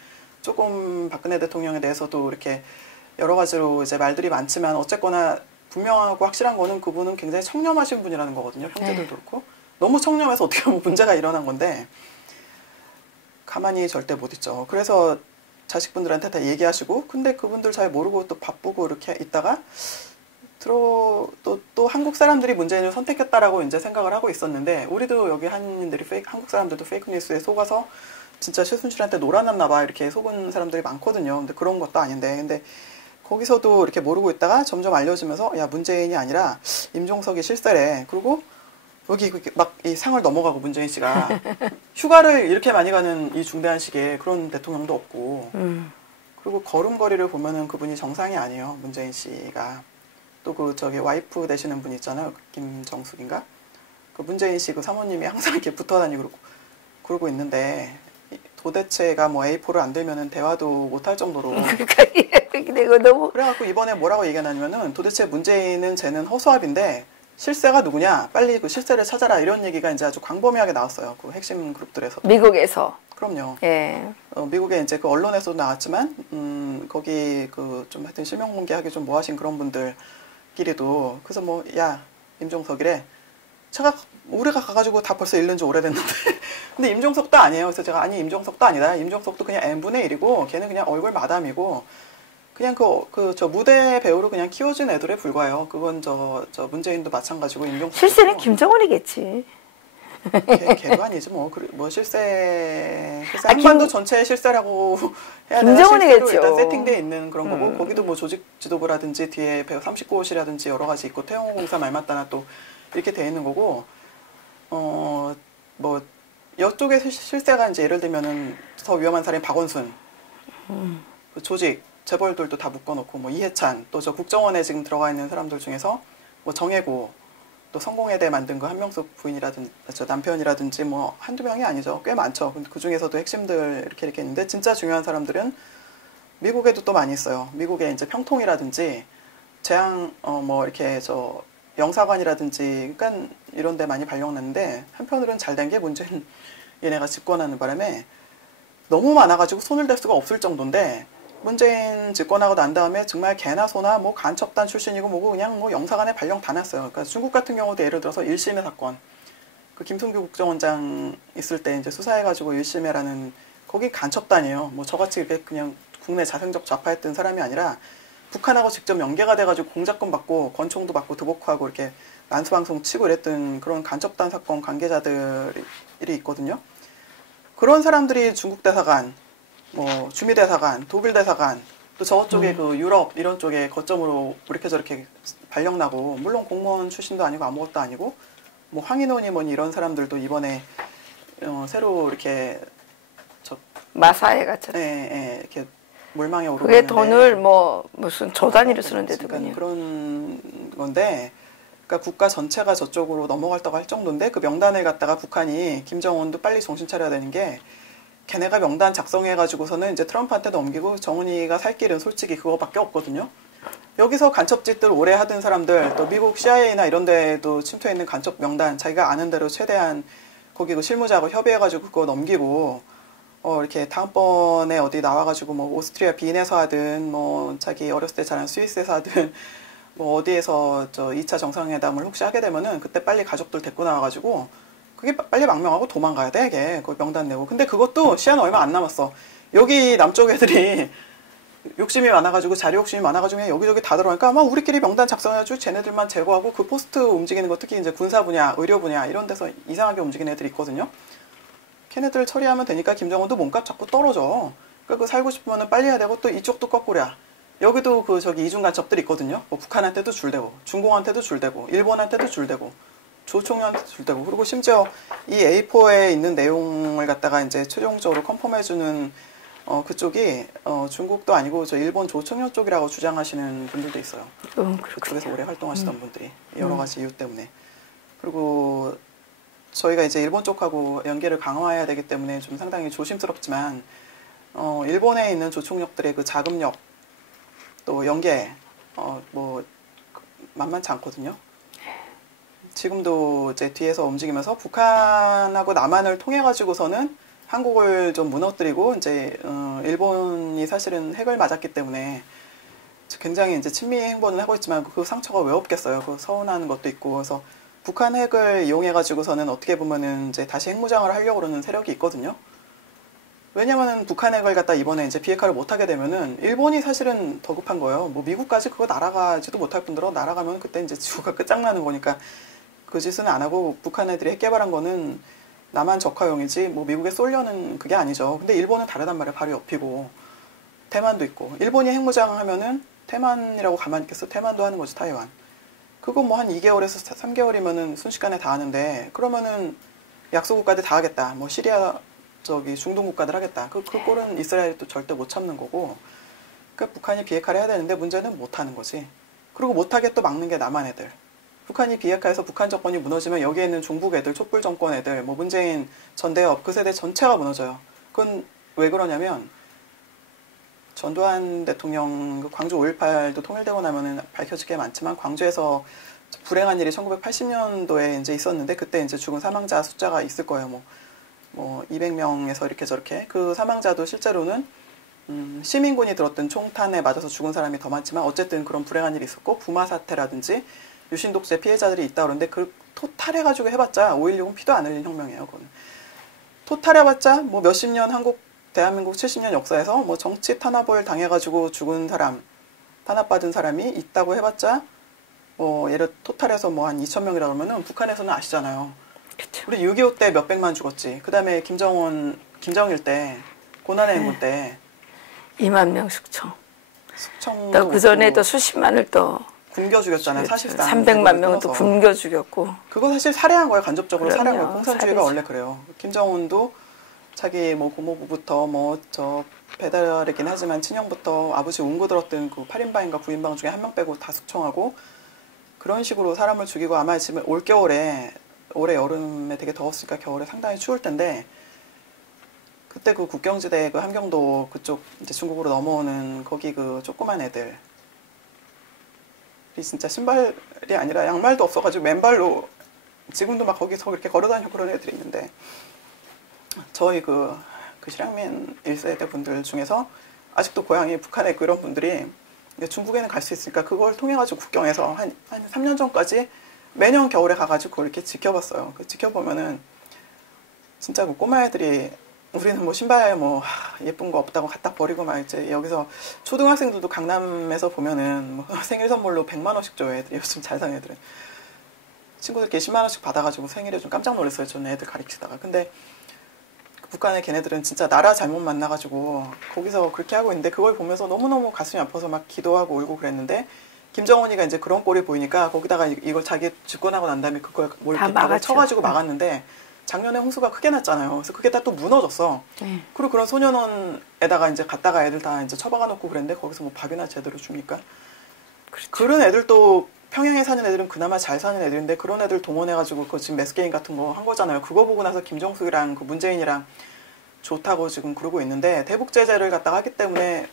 조금 박근혜 대통령에 대해서도 이렇게 여러 가지로 이제 말들이 많지만 어쨌거나 분명하고 확실한 거는 그분은 굉장히 청렴하신 분이라는 거거든요. 형제들도 그렇고. 너무 청렴해서 어떻게 보면 문제가 일어난 건데 가만히 절대 못 있죠. 그래서 자식분들한테 다 얘기하시고 근데 그분들 잘 모르고 또 바쁘고 이렇게 있다가 또 한국 사람들이 문재인을 선택했다라고 이제 생각을 하고 있었는데 우리도 여기 한인들이 한국 사람들도 페이크 뉴스에 속아서 진짜 최순실한테 놀아났나 봐 이렇게 속은 사람들이 많거든요. 근데 그런 것도 아닌데 근데 거기서도 이렇게 모르고 있다가 점점 알려지면서 야 문재인이 아니라 임종석이 실세래. 그리고 여기 막 이 상을 넘어가고 문재인 씨가 휴가를 이렇게 많이 가는 이 중대한 시기에 그런 대통령도 없고 그리고 걸음걸이를 보면은 그분이 정상이 아니에요. 문재인 씨가 또 그 저기 와이프 되시는 분 있잖아요. 김정숙인가? 그 문재인 씨 그 사모님이 항상 이렇게 붙어 다니고 그러고 있는데. 도대체가 뭐 A4를 안 들면은 대화도 못할 정도로. 그러니까 너무. 그래갖고 이번에 뭐라고 얘기하냐면은 도대체 문재인은 쟤는 허수아비인데 실세가 누구냐? 빨리 그 실세를 찾아라 이런 얘기가 이제 아주 광범위하게 나왔어요. 그 핵심 그룹들에서. 미국에서. 그럼요. 예. 미국에 이제 그 언론에서도 나왔지만 거기 그 좀 하여튼 실명 공개하기 좀 뭐하신 그런 분들끼리도 그래서 뭐 야 임종석이래. 우리가 가가지고 다 벌써 잃는 지 오래됐는데. 근데 임종석도 아니에요. 그래서 제가 아니 임종석도 아니다. 임종석도 그냥 n분의 1이고 걔는 그냥 얼굴 마담이고 그냥 저 무대 배우로 그냥 키워진 애들에 불과해요. 그건 저 문재인도 마찬가지고 임종석. 실세는 김정은이겠지. 걔도 아니지 뭐. 뭐 실세 한반도 전체의 실세라고 해야 되나. 김정은이겠죠. 실세로 일단 세팅되어 있는 그런 거고 거기도 뭐 조직 지도부라든지 뒤에 139호실이라든지 여러 가지 있고 태영호공사 말맞다나 또 이렇게 돼 있는 거고 뭐 이쪽에 실세가 이제 예를 들면은 더 위험한 사람이 박원순 그 조직 재벌들도 다 묶어놓고 뭐 이해찬 또 저 국정원에 지금 들어가 있는 사람들 중에서 뭐 정혜고 또 성공회대 만든 그 한명숙 부인이라든지 남편이라든지 뭐 한두 명이 아니죠. 꽤 많죠. 근데 그 중에서도 핵심들 이렇게 있는데 진짜 중요한 사람들은 미국에도 또 많이 있어요. 미국에 이제 평통이라든지 재앙 뭐 이렇게 영사관이라든지 그러니까 이런 데 많이 발령났는데 한편으로는 잘 된 게 문재인 얘네가 집권하는 바람에 너무 많아가지고 손을 댈 수가 없을 정도인데 문재인 집권하고 난 다음에 정말 개나 소나 뭐 간첩단 출신이고 뭐고 그냥 뭐 영사관에 발령 다 났어요. 그러니까 중국 같은 경우도 예를 들어서 1심의 사건, 그 김순규 국정원장 있을 때 이제 수사해가지고 1심회라는 거기 간첩단이에요. 뭐 저같이 그냥 국내 자생적 좌파였던 사람이 아니라 북한하고 직접 연계가 돼가지고 공작권 받고 권총도 받고 드복하고 이렇게 난수방송 치고 이랬던 그런 간첩단 사건 관계자들이 있거든요. 그런 사람들이 중국 대사관, 뭐 주미 대사관, 독일 대사관, 또 저쪽에 그 유럽 이런 쪽에 거점으로 이렇게 저렇게 발령나고 물론 공무원 출신도 아니고 아무것도 아니고 뭐 황인원이 뭐니 이런 사람들도 이번에 새로 이렇게 마사에 갔죠. 네, 이렇게 몰망에 오르고 그게 돈을 뭐 무슨 조 단위로 쓰는데도 그러니까 그런 건데. 그러니까 국가 전체가 저쪽으로 넘어갈다고 할 정도인데 그 명단을 갖다가 북한이 김정은도 빨리 정신 차려야 되는 게 걔네가 명단 작성해가지고서는 이제 트럼프한테 넘기고 정은이가 살 길은 솔직히 그거밖에 없거든요. 여기서 간첩짓들 오래 하던 사람들 또 미국 CIA나 이런 데에도 침투해 있는 간첩 명단 자기가 아는 대로 최대한 거기 그 실무자하고 협의해가지고 그거 넘기고 이렇게 다음번에 어디 나와가지고 뭐 오스트리아 빈에서 하든 뭐 자기 어렸을 때 자란 스위스에서 하든 뭐 어디에서 2차 정상회담을 혹시 하게 되면은 그때 빨리 가족들 데리고 나와가지고 그게 빨리 망명하고 도망가야 돼, 이게. 그 명단 내고. 근데 그것도 시한은 얼마 안 남았어. 여기 남쪽 애들이 욕심이 많아가지고 자리 욕심이 많아가지고 그냥 여기저기 다 들어가니까 아마 우리끼리 명단 작성해가지고 쟤네들만 제거하고 그 포스트 움직이는 거 특히 이제 군사 분야, 의료 분야 이런 데서 이상하게 움직이는 애들이 있거든요. 걔네들 처리하면 되니까 김정은도 몸값 자꾸 떨어져. 그러니까 그 살고 싶으면 빨리 해야 되고 또 이쪽도 거꾸로야. 여기도 이중 간첩들 있거든요. 뭐 북한한테도 줄대고, 중공한테도 줄대고, 일본한테도 줄대고, 조총련한테도 줄대고, 그리고 심지어 이 A4에 있는 내용을 갖다가 이제 최종적으로 컨펌해주는 그쪽이 중국도 아니고 저 일본 조총련 쪽이라고 주장하시는 분들도 있어요. 그쪽에서 오래 활동하시던 분들이 여러 가지 이유 때문에. 그리고 저희가 이제 일본 쪽하고 연계를 강화해야 되기 때문에 좀 상당히 조심스럽지만 일본에 있는 조총력들의 그 자금력 또 연계 뭐 만만치 않거든요. 지금도 이제 뒤에서 움직이면서 북한하고 남한을 통해 가지고서는 한국을 좀 무너뜨리고 이제 일본이 사실은 핵을 맞았기 때문에 굉장히 이제 친미 행보는 하고 있지만 그 상처가 왜 없겠어요. 그 서운한 것도 있고 그래서 북한 핵을 이용해 가지고서는 어떻게 보면은 이제 다시 핵무장을 하려고 그러는 세력이 있거든요. 왜냐면은 북한 핵을 갖다 이번에 이제 비핵화를 못하게 되면은 일본이 사실은 더 급한 거예요. 뭐 미국까지 그거 날아가지도 못할 뿐더러 날아가면 그때 이제 지구가 끝장나는 거니까 그 짓은 안 하고 북한 애들이 핵 개발한 거는 남한 적화용이지 뭐 미국에 쏠려는 그게 아니죠. 근데 일본은 다르단 말이에요. 바로 옆이고 대만도 있고 일본이 핵무장 하면은 대만이라고 가만히 있겠어? 대만도 하는 거지 타이완. 그거 뭐 한 2개월에서 3개월이면은 순식간에 다 하는데 그러면은 약소 국가들 다 하겠다. 뭐 시리아 중동 국가들 하겠다. 그 꼴은 이스라엘이 또 절대 못 참는 거고. 그러니까 북한이 비핵화를 해야 되는데 문제는 못 하는 거지. 그리고 못하게 또 막는 게 남한 애들. 북한이 비핵화해서 북한 정권이 무너지면 여기에 있는 종북 애들, 촛불 정권 애들, 뭐 문재인, 전대협 그 세대 전체가 무너져요. 그건 왜 그러냐면 전두환 대통령 광주 5.18도 통일되고 나면은 밝혀질 게 많지만 광주에서 불행한 일이 1980년도에 이제 있었는데 그때 이제 죽은 사망자 숫자가 있을 거예요. 뭐 200명에서 이렇게 저렇게 그 사망자도 실제로는 시민군이 들었던 총탄에 맞아서 죽은 사람이 더 많지만 어쨌든 그런 불행한 일이 있었고 부마 사태라든지 유신 독재 피해자들이 있다 그러는데 그 토탈해가지고 해봤자 5.16은 피도 안 흘린 혁명이에요. 그건 토탈해봤자 뭐 몇십 년 대한민국 70년 역사에서 뭐 정치 탄압을 당해가지고 죽은 사람 탄압받은 사람이 있다고 해봤자 예를 토탈해서 뭐 한 2,000명이라 그러면은 북한에서는 아시잖아요. 그쵸. 우리 6.25 때 몇백만 죽었지. 그 다음에 김정일 때 고난의 행군 때 2만 명 숙청. 숙청. 그 전에도 수십만을 또 굶겨 죽였잖아요. 사실상 300만 명은 또 굶겨 죽였고. 그거 사실 살해한 거예요. 간접적으로 살해한 거예요. 공산주의가 살해지. 원래 그래요. 김정은도 자기 뭐 고모부부터 배달이긴 하지만 친형부터 아버지 운고 들었던 그 8인방인가 9인방 중에 한 명 빼고 다 숙청하고 그런 식으로 사람을 죽이고 아마 지금 올 겨울에 올해 여름에 되게 더웠으니까 겨울에 상당히 추울 텐데 그때 그 국경지대 그 함경도 그쪽 이제 중국으로 넘어오는 거기 그 조그만 애들이 진짜 신발이 아니라 양말도 없어가지고 맨발로 지금도 막 거기서 그렇게 걸어다니고 그런 애들이 있는데 저희 그 실향민 1세대 분들 중에서 아직도 고향이 북한에 그런 분들이 중국에는 갈 수 있으니까 그걸 통해 가지고 국경에서 한 3년 전까지 매년 겨울에 가가지고 그렇게 지켜봤어요. 그 지켜보면은 진짜 그 꼬마 애들이 우리는 뭐 신발 뭐 예쁜 거 없다고 갖다 버리고 막 이제 여기서 초등학생들도 강남에서 보면은 뭐 생일 선물로 100만 원씩 줘요. 애들이 요즘 잘 사는 애들은 친구들끼리 10만 원씩 받아가지고 생일에 좀 깜짝 놀랐어요. 저는 애들 가르치다가. 근데 북한의 걔네들은 진짜 나라 잘못 만나가지고 거기서 그렇게 하고 있는데 그걸 보면서 너무너무 가슴이 아파서 막 기도하고 울고 그랬는데 김정은이가 이제 그런 꼴이 보이니까 거기다가 이걸 자기 집권하고 난 다음에 그걸 뭘 이렇게 쳐가지고 막았는데 작년에 홍수가 크게 났잖아요. 그래서 그게 다 또 무너졌어. 그리고 그런 소년원에다가 이제 갔다가 애들 다 이제 처박아 놓고 그랬는데 거기서 뭐 밥이나 제대로 줍니까? 그렇죠. 그런 애들도 평양에 사는 애들은 그나마 잘 사는 애들인데 그런 애들 동원해가지고 그 지금 매스게임 같은 거 한 거잖아요. 그거 보고 나서 김정숙이랑 그 문재인이랑 좋다고 지금 그러고 있는데 대북 제재를 갖다가 하기 때문에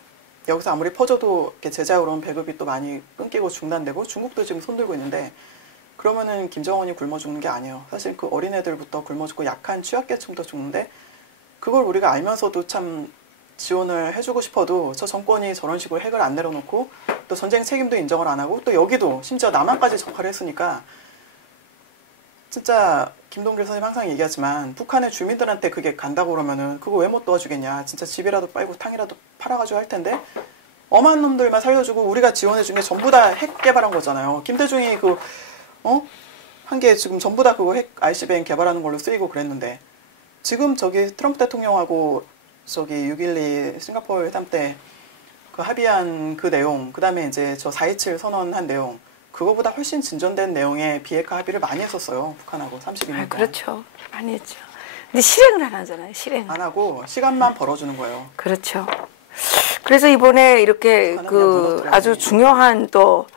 여기서 아무리 퍼져도 이렇게 제재하고 그러면 배급이 또 많이 끊기고 중단되고 중국도 지금 손들고 있는데 그러면은 김정은이 굶어 죽는 게 아니에요. 사실 그 어린애들부터 굶어 죽고 약한 취약계층도 죽는데 그걸 우리가 알면서도 참 지원을 해주고 싶어도 저 정권이 저런 식으로 핵을 안 내려놓고 또 전쟁 책임도 인정을 안 하고 또 여기도 심지어 남한까지 적화를 했으니까 진짜 김동길 선생님 항상 얘기하지만 북한의 주민들한테 그게 간다고 그러면은 그거 왜 못 도와주겠냐. 진짜 집이라도 빨고 탕이라도 팔아가지고 할 텐데 엄한 놈들만 살려주고 우리가 지원해준 게 전부 다 핵 개발한 거잖아요. 김대중이 한 게 지금 전부 다 그거 핵 ICBM 개발하는 걸로 쓰이고 그랬는데 지금 저기 트럼프 대통령하고 저기 6.12 싱가포르 회담 때 그 합의한 그 내용, 그 다음에 이제 저 4.27 선언한 내용, 그거보다 훨씬 진전된 내용의 비핵화 합의를 많이 했었어요. 북한하고 32년. 그렇죠. 많이 했죠. 근데 실행을 안 하잖아요. 실행. 안 하고 시간만 벌어주는 거예요. 그렇죠. 그래서 이번에 이렇게 그 아주 중요한 또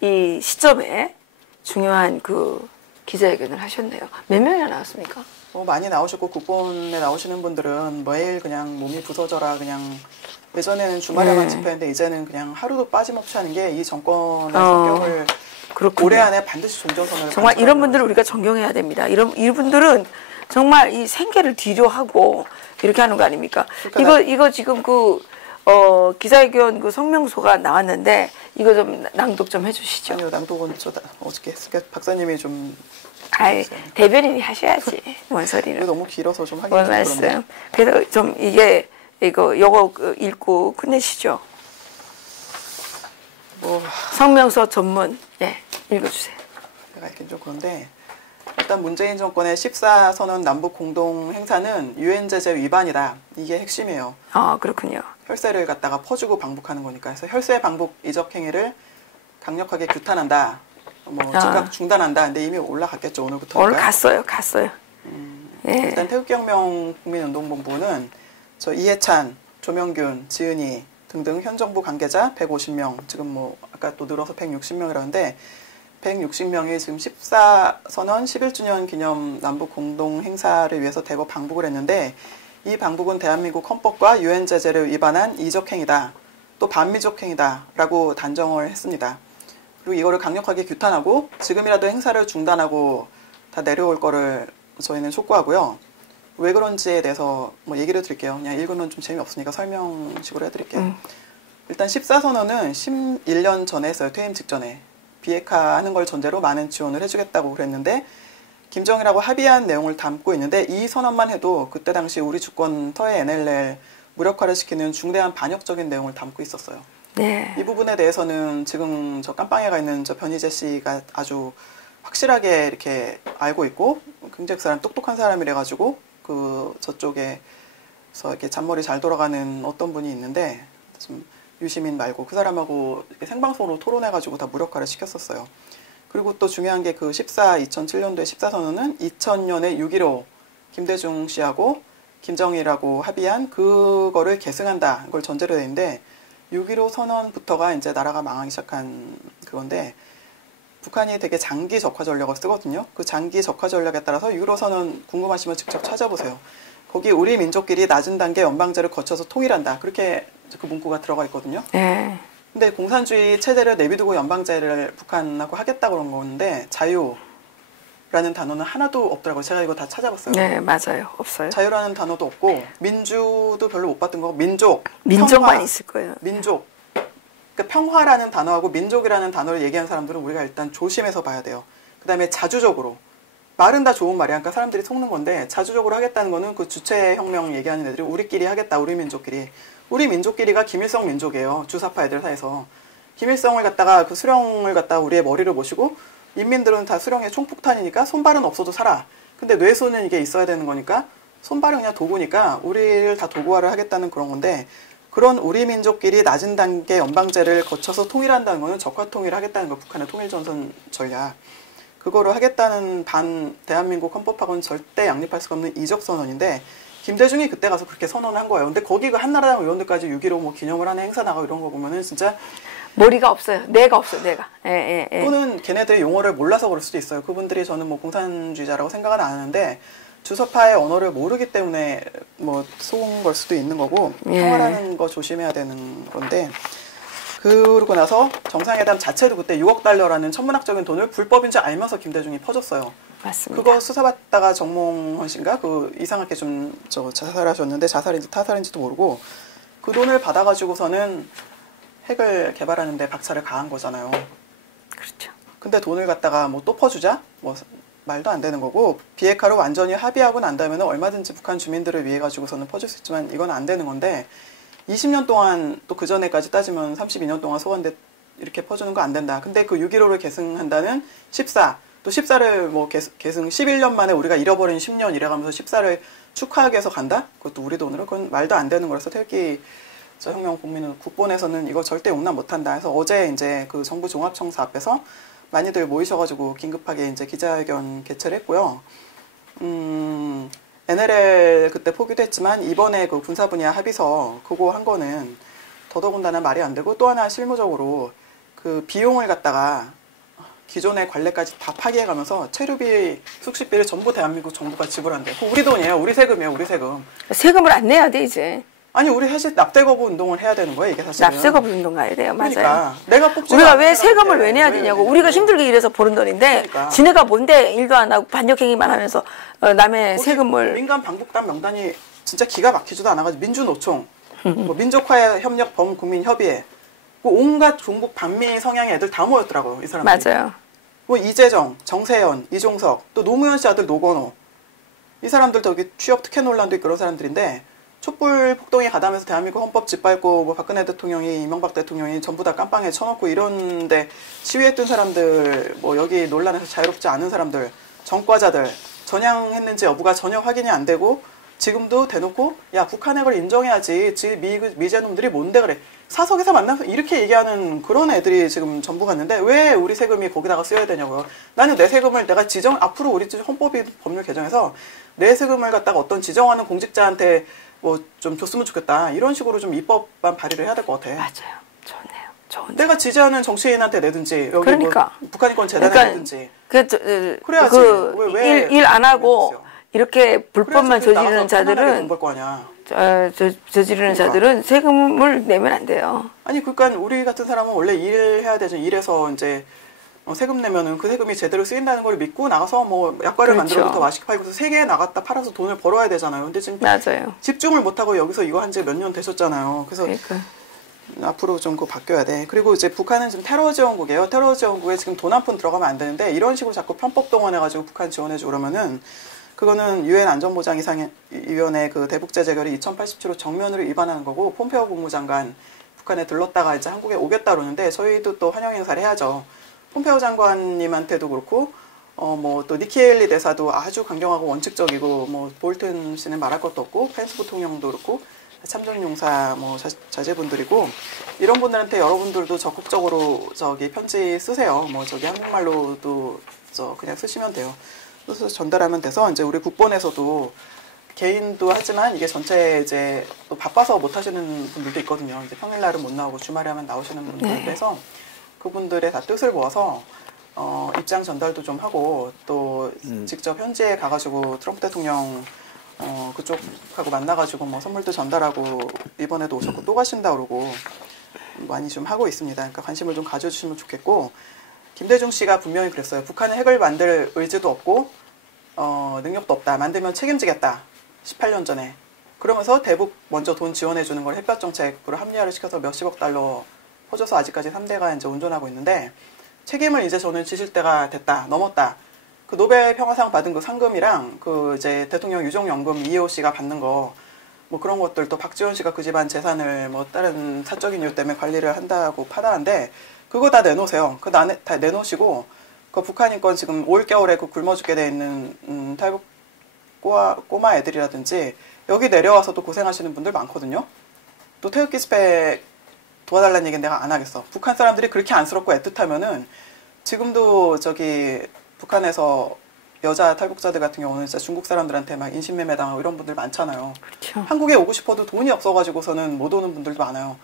이 시점에 중요한 그 기자회견을 하셨네요. 몇 명이나 나왔습니까? 많이 나오셨고 국본에 나오시는 분들은 매일 그냥 몸이 부서져라 그냥 예전에는 주말에만 집회했는데 이제는 그냥 하루도 빠짐없이 하는 게 이 정권의 성격을 그렇군요. 올해 안에 반드시 종전선언을 정말 이런 분들을 우리가 존경해야 됩니다. 이분들은 정말 이 생계를 뒤로하고 이렇게 하는 거 아닙니까? 그러니까 이거 지금 기자회견 그 성명서가 나왔는데 이거 좀 낭독 좀 해주시죠. 아니요, 낭독은 어저께 박사님이 좀. 아이, 대변인이 하셔야지. 뭔 소리를. 너무 길어서 좀 하기 뭔 말씀. 그래서 좀 요거 읽고 끝내시죠. 성명서 전문, 읽어주세요. 제가 읽긴 좀 그런데, 일단 문재인 정권의 14선언 남북 공동 행사는 유엔 제재 위반이다. 이게 핵심이에요. 그렇군요. 혈세를 갖다가 퍼주고 방북하는 거니까. 그래서 혈세 방북 이적 행위를 강력하게 규탄한다. 즉각 중단한다. 근데 이미 올라갔겠죠. 오늘부터. 오늘 갔어요. 일단 태극기혁명 국민운동본부는 저 이해찬, 조명균, 지은이 등등 현 정부 관계자 150명, 지금 아까 또 늘어서 160명이라는데 160명이 지금 14선언 11주년 기념 남북 공동 행사를 위해서 대거 방북을 했는데 이 방북은 대한민국 헌법과 유엔 제재를 위반한 이적행위다. 또 반미적행위다라고 단정을 했습니다. 그리고 이거를 강력하게 규탄하고 지금이라도 행사를 중단하고 다 내려올 거를 저희는 촉구하고요. 왜 그런지에 대해서 얘기를 드릴게요. 그냥 읽으면 좀 재미없으니까 설명식으로 해드릴게요. 일단 14선언은 11년 전에 했어요. 퇴임 직전에. 비핵화하는 걸 전제로 많은 지원을 해주겠다고 그랬는데 김정일하고 합의한 내용을 담고 있는데 이 선언만 해도 그때 당시 우리 주권 터의 NLL 무력화를 시키는 중대한 반역적인 내용을 담고 있었어요. 네. 이 부분에 대해서는 지금 저 깜빵에 가 있는 저 변희재 씨가 아주 확실하게 이렇게 알고 있고 굉장히 그 사람 똑똑한 사람이래가지고 저쪽에서 이렇게 잔머리 잘 돌아가는 어떤 분이 있는데 좀 유시민 말고 그 사람하고 이렇게 생방송으로 토론해가지고 다 무력화를 시켰었어요. 그리고 또 중요한 게 2007년도에 14선언은 2000년에 6.15 김대중 씨하고 김정일하고 합의한 그거를 계승한다. 그걸 전제로 되는데 6.15 선언부터가 이제 나라가 망하기 시작한 그건데 북한이 되게 장기 적화 전략을 쓰거든요. 그 장기 적화 전략에 따라서 6.15 선언 궁금하시면 직접 찾아보세요. 거기 우리 민족끼리 낮은 단계 연방제를 거쳐서 통일한다. 그렇게 그 문구가 들어가 있거든요. 근데 공산주의 체제를 내비두고 연방제를 북한하고 하겠다고 그런 건데 자유라는 단어는 하나도 없더라고요. 제가 이거 다 찾아봤어요. 네, 맞아요. 없어요. 자유라는 단어도 없고 민주도 별로 못 봤던 거고 민족만 평화, 있을 거예요. 민족. 그러니까 평화라는 단어하고 민족이라는 단어를 얘기하는 사람들은 우리가 일단 조심해서 봐야 돼요. 그 다음에 자주적으로. 말은 다 좋은 말이야. 그러니까 사람들이 속는 건데 자주적으로 하겠다는 거는 그 주체혁명 얘기하는 애들이 우리끼리 하겠다. 우리 민족끼리. 우리 민족끼리가 김일성 민족이에요. 주사파 애들 사이에서. 김일성을 갖다가 그 수령을 갖다가 우리의 머리를 모시고 인민들은 다 수령의 총폭탄이니까 손발은 없어도 살아. 근데 뇌소는 이게 있어야 되는 거니까 손발은 그냥 도구니까 우리를 다 도구화를 하겠다는 그런 건데 그런 우리 민족끼리 낮은 단계 연방제를 거쳐서 통일한다는 거는 적화통일을 하겠다는 거. 북한의 통일전선 전략. 그거를 하겠다는 대한민국 헌법하고는 절대 양립할 수가 없는 이적선언인데 김대중이 그때 가서 그렇게 선언한 거예요. 근데 거기 그 한나라당 의원들까지 6.15 뭐 기념을 하는 행사 나가고 이런 거 보면은 진짜 머리가 없어요. 뇌가 없어요. 뇌가. 또는 걔네들이 용어를 몰라서 그럴 수도 있어요. 그분들이 저는 뭐 공산주의자라고 생각은 안 하는데 주석파의 언어를 모르기 때문에 뭐 속은 걸 수도 있는 거고 평화라는 거 조심해야 되는 건데 그러고 나서 정상회담 자체도 그때 6억 달러라는 천문학적인 돈을 불법인 줄 알면서 김대중이 퍼줬어요. 맞습니다. 그거 수사받다가 정몽헌 씨인가 그 이상하게 좀 자살하셨는데 자살인지 타살인지도 모르고 그 돈을 받아가지고서는 핵을 개발하는데 박차를 가한 거잖아요. 그렇죠. 근데 돈을 갖다가 뭐 또 퍼주자? 뭐 말도 안 되는 거고 비핵화로 완전히 합의하고 난다면 얼마든지 북한 주민들을 위해 가지고서는 퍼줄 수 있지만 이건 안 되는 건데 20년 동안 또 그 전에까지 따지면 32년 동안 소환돼 이렇게 퍼주는 거 안 된다. 근데 그 6.15를 계승한다는 14, 또 14를 뭐 계승 11년 만에 우리가 잃어버린 10년 이래가면서 14를 축하하기 위해서 간다? 그것도 우리 돈으로? 그건 말도 안 되는 거라서 태극기 혁명 국민은 국본에서는 이거 절대 용납 못한다. 해서 어제 이제 그 정부 종합청사 앞에서 많이들 모이셔가지고 긴급하게 이제 기자회견 개최를 했고요. NLL 그때 포기도 했지만 이번에 그 군사 분야 합의서 그거 한 거는 더더군다나 말이 안 되고 또 하나 실무적으로 그 비용을 갖다가 기존의 관례까지 다 파기해가면서 체류비, 숙식비를 전부 대한민국 정부가 지불한대. 그거 우리 돈이에요. 우리 세금이에요. 우리 세금. 세금을 안 내야 돼 이제. 아니 우리 사실 납세거부 운동을 해야 되는 거예요. 이게 사실은. 납세거부 운동 가야 돼요. 맞아요. 그러니까 내가 뽑지 우리가 왜 세금을 왜 내야 되냐고. 우리가 힘들게 일해서 버는 돈인데 그러니까. 지네가 뭔데 일도 안 하고 반역행위만 하면서 남의 세금을. 민간 방북단 명단이 진짜 기가 막히지도 않아가지고 민주노총, 뭐 민족화의 협력 범국민협의회, 뭐 온갖 종북 반미 성향의 애들 다 모였더라고요. 이 사람들. 맞아요. 뭐 이재정, 정세현, 이종석, 또 노무현 씨 아들 노건호. 이 사람들도 여기 취업 특혜 논란도 있고 그런 사람들인데 촛불 폭동에 가담해서 대한민국 헌법 짓밟고 뭐 박근혜 대통령이 이명박 대통령이 전부 다 깜빵에 쳐놓고 이런데 시위했던 사람들 뭐 여기 논란에서 자유롭지 않은 사람들 전과자들 전향했는지 여부가 전혀 확인이 안 되고 지금도 대놓고 야 북한 핵을 인정해야지 미제놈들이 뭔데 그래 사석에서 만나서 이렇게 얘기하는 그런 애들이 지금 전부 갔는데 왜 우리 세금이 거기다가 쓰여야 되냐고요. 나는 내 세금을 내가 앞으로 우리 헌법이 법률 개정해서 내 세금을 갖다가 어떤 지정하는 공직자한테 뭐 좀 줬으면 좋겠다. 이런 식으로 좀 입법안 발의를 해야 될 것 같아. 맞아요. 좋네요. 좋은데. 내가 지지하는 정치인한테 내든지 여기 그러니까. 뭐 북한인권 재단에 그러니까 내든지. 그래야지. 일 안 하고 이렇게 불법만 저지르는 자들은 저지르는 자들은 세금을 내면 안 돼요. 아니 그러니까 우리 같은 사람은 원래 일해야 되죠. 일해서 이제 세금 내면은 그 세금이 제대로 쓰인다는 걸 믿고 나가서 뭐 약과를 그렇죠. 만들어서 더 맛있게 팔고서 세계에 나갔다 팔아서 돈을 벌어야 되잖아요. 근데 지금 맞아요. 집중을 못하고 여기서 이거 한 지 몇 년 되셨잖아요. 그래서 그러니까. 앞으로 좀 그거 바뀌어야 돼. 그리고 이제 북한은 지금 테러 지원국이에요. 테러 지원국에 지금 돈 한 푼 들어가면 안 되는데 이런 식으로 자꾸 편법 동원해가지고 북한 지원해주고 그러면은 그거는 유엔 안전보장위원회 그 대북 제재결의 2087호 정면으로 위반하는 거고 폼페오 국무장관 북한에 들렀다가 이제 한국에 오겠다 그러는데 저희도 또 환영 인사를 해야죠. 폼페오 장관님한테도 그렇고 뭐 또 니키 헤일리 대사도 아주 강경하고 원칙적이고 뭐 볼튼 씨는 말할 것도 없고 펜스 부통령도 그렇고 참전용사 뭐 자제분들이고 이런 분들한테 여러분들도 적극적으로 저기 편지 쓰세요. 뭐 저기 한국말로도 그냥 쓰시면 돼요. 써서 전달하면 돼서 이제 우리 국본에서도 개인도 하지만 이게 전체 이제 또 바빠서 못 하시는 분들도 있거든요. 이제 평일날은 못 나오고 주말에 하면 나오시는 분들 그래서 그분들의 다 뜻을 모아서 입장 전달도 좀 하고 또 직접 현지에 가가지고 트럼프 대통령 그쪽하고 만나가지고 뭐 선물도 전달하고 이번에도 오셨고 또 가신다 그러고 많이 좀 하고 있습니다. 그러니까 관심을 좀 가져주시면 좋겠고 김대중 씨가 분명히 그랬어요. 북한은 핵을 만들 의지도 없고 능력도 없다. 만들면 책임지겠다. 18년 전에. 그러면서 대북 먼저 돈 지원해주는 걸 햇볕 정책으로 합리화를 시켜서 몇십억 달러 퍼줘서 아직까지 3대가 이제 온전하고 있는데 책임을 이제 저는 지실 때가 됐다. 넘었다. 그 노벨 평화상 받은 그 상금이랑 그 이제 대통령 유족연금 이혜호 씨가 받는 거 뭐 그런 것들 또 박지원 씨가 그 집안 재산을 뭐 다른 사적인 이유 때문에 관리를 한다고 파다한데 그거 다 내놓으세요. 다 내놓으시고 그 북한 인권 지금 올겨울에 그 굶어 죽게 돼 있는 탈북 꼬마 애들이라든지 여기 내려와서도 고생하시는 분들 많거든요. 또 태극기 집회 도와달라는 얘기는 내가 안 하겠어. 북한 사람들이 그렇게 안쓰럽고 애틋하면은 지금도 저기 북한에서 여자 탈북자들 같은 경우는 진짜 중국 사람들한테 막 인신매매 당하고 이런 분들 많잖아요. 그렇죠. 한국에 오고 싶어도 돈이 없어가지고서는 못 오는 분들도 많아요.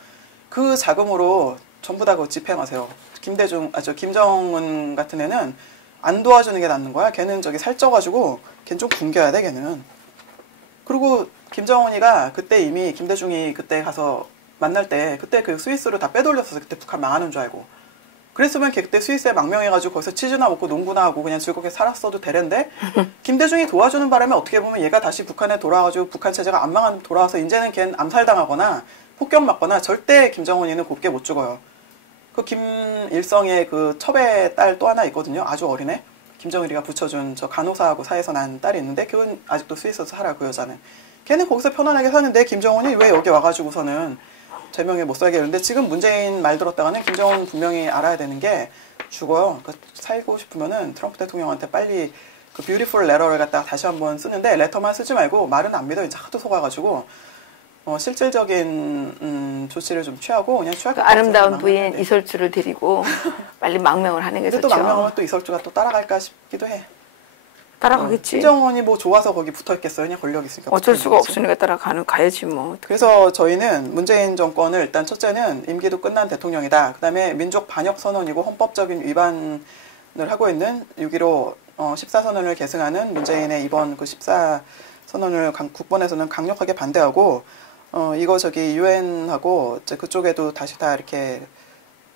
그 자금으로 전부 다 그 집행하세요. 김정은 같은 애는 안 도와주는 게 낫는 거야. 걔는 저기 살쪄가지고 걔는 좀 굶겨야 돼, 걔는. 그리고 김정은이가 그때 이미 김대중이 그때 가서 만날 때 그때 그 스위스로 다 빼돌렸어서 그때 북한 망하는 줄 알고. 그랬으면 걔 그때 스위스에 망명해가지고 거기서 치즈나 먹고 농구나 하고 그냥 즐겁게 살았어도 되는데 김대중이 도와주는 바람에 어떻게 보면 얘가 다시 북한에 돌아와가지고 북한 체제가 안 망하는 돌아와서 이제는 걔는 암살당하거나 폭격맞거나 절대 김정은이는 곱게 못 죽어요. 그 김일성의 그 첩의 딸 또 하나 있거든요. 아주 어린애. 김정일이가 붙여준 저 간호사하고 사이에서 난 딸이 있는데 그건 아직도 스위스에서 살아 그 여자는. 걔는 거기서 편안하게 사는데 김정은이 왜 여기 와가지고서는 제명에 못 살게 하는데 지금 문재인 말 들었다가는 김정은 분명히 알아야 되는 게 죽어요. 그러니까 살고 싶으면은 트럼프 대통령한테 빨리 그 뷰티풀 레터를 갖다가 다시 한번 쓰는데 레터만 쓰지 말고 말은 안 믿어. 이제 하도 속아가지고 실질적인 조치를 좀 취하고 그냥 취할 것 같아요. 아름다운 부인 이설주를 데리고 빨리 망명을 하는 게 좋죠. 또 망명하면 또 이설주가 또 따라갈까 싶기도 해. 따라가겠지. 김정은이 뭐 좋아서 거기 붙어있겠어요. 그냥 권력 있으니까. 어쩔 수가 없으니까 가야지 뭐. 그래서 저희는 문재인 정권을 일단 첫째는 임기도 끝난 대통령이다. 그 다음에 민족 반역 선언이고 헌법적인 위반을 하고 있는 6.15 14선언을 계승하는 문재인의 이번 그 14선언을 국번에서는 강력하게 반대하고 이거 저기 유엔하고 그쪽에도 다시 다 이렇게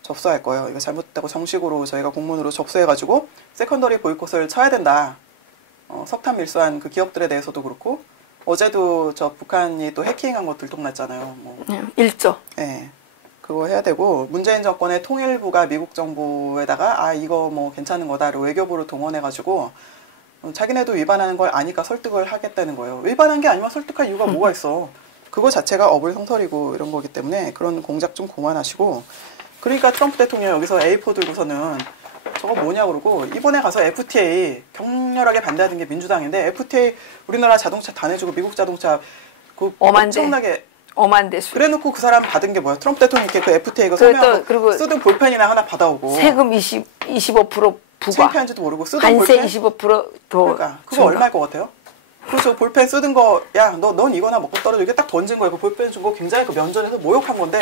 접수할 거예요. 이거 잘못됐다고 정식으로 저희가 공문으로 접수해가지고 세컨더리 보이콧을 쳐야 된다. 석탄 밀수한 그 기업들에 대해서도 그렇고 어제도 저 북한이 또 해킹한 거 들통났잖아요. 뭐. 일조. 네, 그거 해야 되고 문재인 정권의 통일부가 미국 정부에다가 이거 뭐 괜찮은 거다를 외교부로 동원해가지고 자기네도 위반하는 걸 아니까 설득을 하겠다는 거예요. 위반한 게 아니면 설득할 이유가 뭐가 있어. 그거 자체가 어불성설이고 이런 거기 때문에 그런 공작 좀 그만하시고 그러니까 트럼프 대통령 여기서 A4 들고서는 저거 뭐냐 그러고 이번에 가서 FTA 격렬하게 반대하는 게 민주당인데 FTA 우리나라 자동차 다 내주고 미국 자동차 그 엄청나게 엄한데 그래놓고 그 사람 받은 게 뭐야? 트럼프 대통령이 그 FTA 이거 서명하고 쓰던 볼펜이나 하나 받아오고 세금 25% 부과 창피한지도 모르고 쓰던 관세 볼펜 25% 더 그러니까 그거 얼마일 것 같아요? 그래서 볼펜 쓰던 거 야 넌 이거나 먹고 떨어져 이게 딱 던진 거예요. 그 볼펜 준 거 굉장히 그 면전에서 모욕한 건데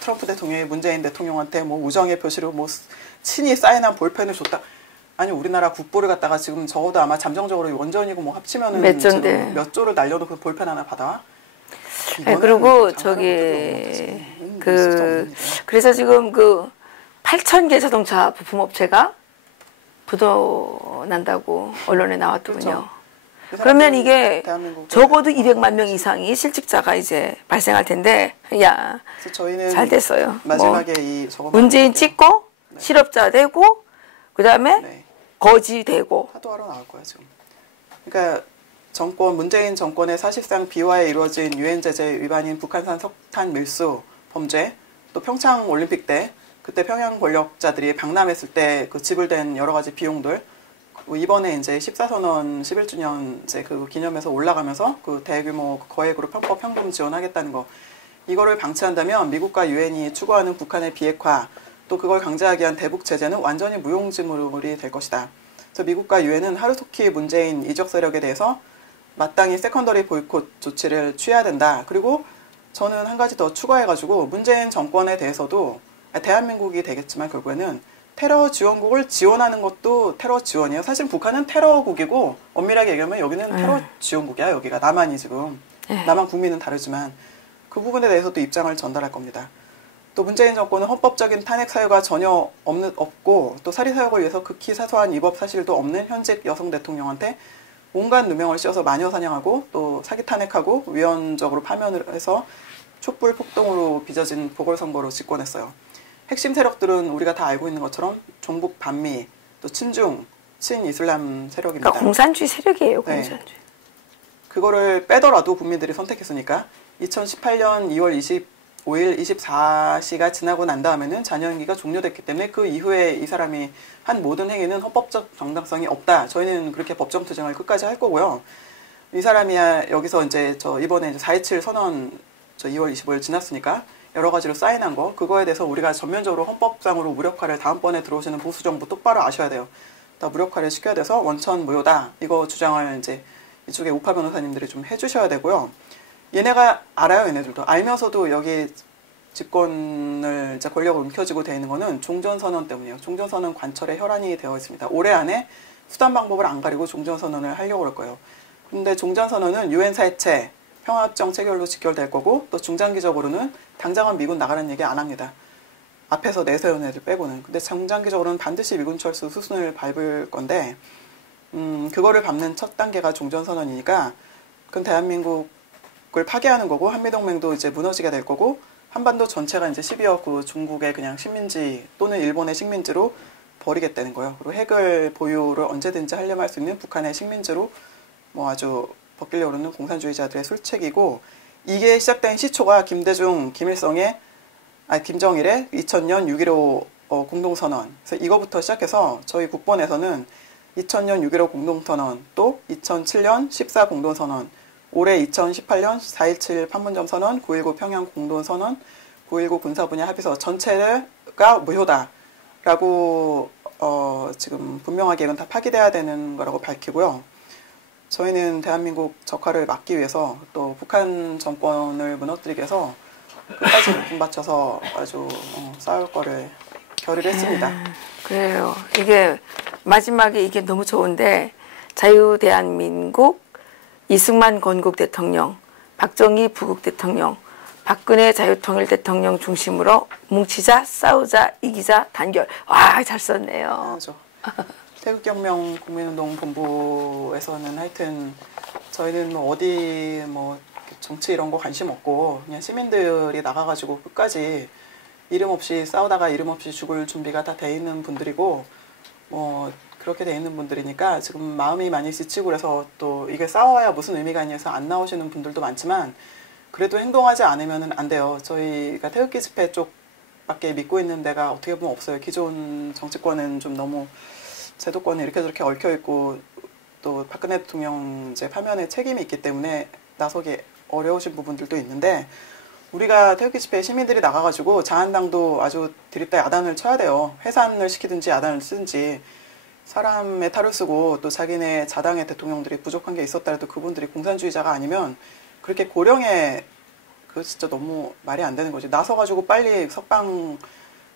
트럼프 대통령이 문재인 대통령한테 뭐 우정의 표시로 뭐 친히 사인한 볼펜을 줬다. 아니 우리나라 국보를 갖다가 지금 적어도 아마 잠정적으로 원전이고 뭐 합치면은 몇 조를 날려놓고 볼펜 하나 받아. 그리고 저기 그래서 지금 그 8,000개 자동차 부품업체가 부도난다고 언론에 나왔더군요. 그렇죠. 그러면 이게 적어도 200만 명 이상이 실직자가 이제 발생할 텐데 저희는 잘 됐어요. 마지막에 뭐 문재인 찍고 실업자 되고 그다음에 거지 되고 하도하러 나올 거야 지금. 그러니까 문재인 정권의 사실상 비화에 이루어진 유엔 제재 위반인 북한산 석탄 밀수 범죄 또 평창 올림픽 때 그때 평양 권력자들이 방남했을 때 그 지불된 여러 가지 비용들 이번에 이제 14선언 11주년 이제 그 기념해서 올라가면서 그 대규모 거액으로 편법 현금 지원하겠다는 거 이거를 방치한다면 미국과 유엔이 추구하는 북한의 비핵화 또 그걸 강제하기 위한 대북 제재는 완전히 무용지물이 될 것이다. 그래서 미국과 유엔은 하루속히 문재인 이적 세력에 대해서 마땅히 세컨더리 보이콧 조치를 취해야 된다. 그리고 저는 한 가지 더 추가해가지고 문재인 정권에 대해서도 대한민국이 되겠지만 결국에는 테러 지원국을 지원하는 것도 테러 지원이에요. 사실 북한은 테러국이고 엄밀하게 얘기하면 여기는 테러 지원국이야. 여기가 남한이 지금 남한 국민은 다르지만 그 부분에 대해서도 입장을 전달할 겁니다. 또 문재인 정권은 헌법적인 탄핵 사유가 전혀 없고 또 사리 사욕을 위해서 극히 사소한 위법 사실도 없는 현직 여성 대통령한테 온갖 누명을 씌워서 마녀 사냥하고 또 사기 탄핵하고 위헌적으로 파면을 해서 촛불 폭동으로 빚어진 보궐선거로 집권했어요. 핵심 세력들은 우리가 다 알고 있는 것처럼 종북 반미, 또 친중, 친이슬람 세력입니다. 그러니까 공산주의 세력이에요. 공산주의. 네. 그거를 빼더라도 국민들이 선택했으니까 2018년 2월 25일 24시가 지나고 난 다음에는 잔여임기가 종료됐기 때문에 그 이후에 이 사람이 한 모든 행위는 헌법적 정당성이 없다. 저희는 그렇게 법정 투쟁을 끝까지 할 거고요. 이 사람이 여기서 이제 이번에 4.27 선언 2월 25일 지났으니까 여러 가지로 사인한 거 그거에 대해서 우리가 전면적으로 헌법상으로 무력화를 다음번에 들어오시는 보수 정부 똑바로 아셔야 돼요. 다 무력화를 시켜야 돼서 원천 무효다. 이거 주장을 이제 이쪽에 우파 변호사님들이 좀 해주셔야 되고요. 얘네가 알아요. 얘네들도 알면서도 여기 집권을 이제 권력을 움켜쥐고 돼 있는 거는 종전선언 때문이에요. 종전선언 관철에 혈안이 되어 있습니다. 올해 안에 수단 방법을 안 가리고 종전선언을 하려고 그럴 거예요. 근데 종전선언은 유엔사 해체, 평화협정 체결로 직결될 거고 또 중장기적으로는 당장은 미군 나가라는 얘기 안 합니다. 앞에서 내세운 애들 빼고는. 근데 중장기적으로는 반드시 미군 철수 수순을 밟을 건데 그거를 밟는 첫 단계가 종전선언이니까 그건 대한민국을 파괴하는 거고 한미동맹도 이제 무너지게 될 거고 한반도 전체가 이제 12억 그 중국의 그냥 식민지 또는 일본의 식민지로 버리겠다는 거예요. 그리고 핵을 보유를 언제든지 하려면 할 수 있는 북한의 식민지로 뭐 아주 벗기려고 그러는 공산주의자들의 술책이고 이게 시작된 시초가 김대중, 김정일의 2000년 6.15 공동선언. 그래서 이거부터 시작해서 저희 국본에서는 2000년 6.15 공동선언, 또 2007년 14 공동선언, 올해 2018년 4.17 판문점 선언, 9.19 평양 공동선언, 9.19 군사분야 합의서 전체가 무효다라고 지금 분명하게 이건 다 파기돼야 되는 거라고 밝히고요. 저희는 대한민국 적화를 막기 위해서 또 북한 정권을 무너뜨리기 위해서 끝까지 목숨 바쳐서 아주 싸울 거를 결의를 했습니다. 그래요. 이게 마지막에 이게 너무 좋은데 자유대한민국 이승만 건국 대통령, 박정희 부국 대통령, 박근혜 자유통일 대통령 중심으로 뭉치자, 싸우자, 이기자, 단결. 와, 잘 썼네요. 그렇죠. 태극혁명 국민운동 본부에서는 하여튼 저희는 뭐 어디 뭐 정치 이런 거 관심 없고 그냥 시민들이 나가가지고 끝까지 이름 없이 싸우다가 이름 없이 죽을 준비가 다 돼 있는 분들이고 뭐 그렇게 돼 있는 분들이니까 지금 마음이 많이 지치고 그래서 또 이게 싸워야 무슨 의미가 있냐 해서 안 나오시는 분들도 많지만 그래도 행동하지 않으면 안 돼요. 저희가 태극기 집회 쪽밖에 믿고 있는 데가 어떻게 보면 없어요. 기존 정치권은 좀 너무 제도권이 이렇게 저렇게 얽혀있고 또 박근혜 대통령 이제 파면에 책임이 있기 때문에 나서기 어려우신 부분들도 있는데 우리가 태극기 집회에 시민들이 나가가지고 자한당도 아주 들이다 야단을 쳐야 돼요. 해산을 시키든지 야단을 쓰든지 사람의 탈을 쓰고 또 자기네 자당의 대통령들이 부족한 게 있었다 해도 그분들이 공산주의자가 아니면 그렇게 고령에 그 진짜 너무 말이 안 되는 거지. 나서가지고 빨리 석방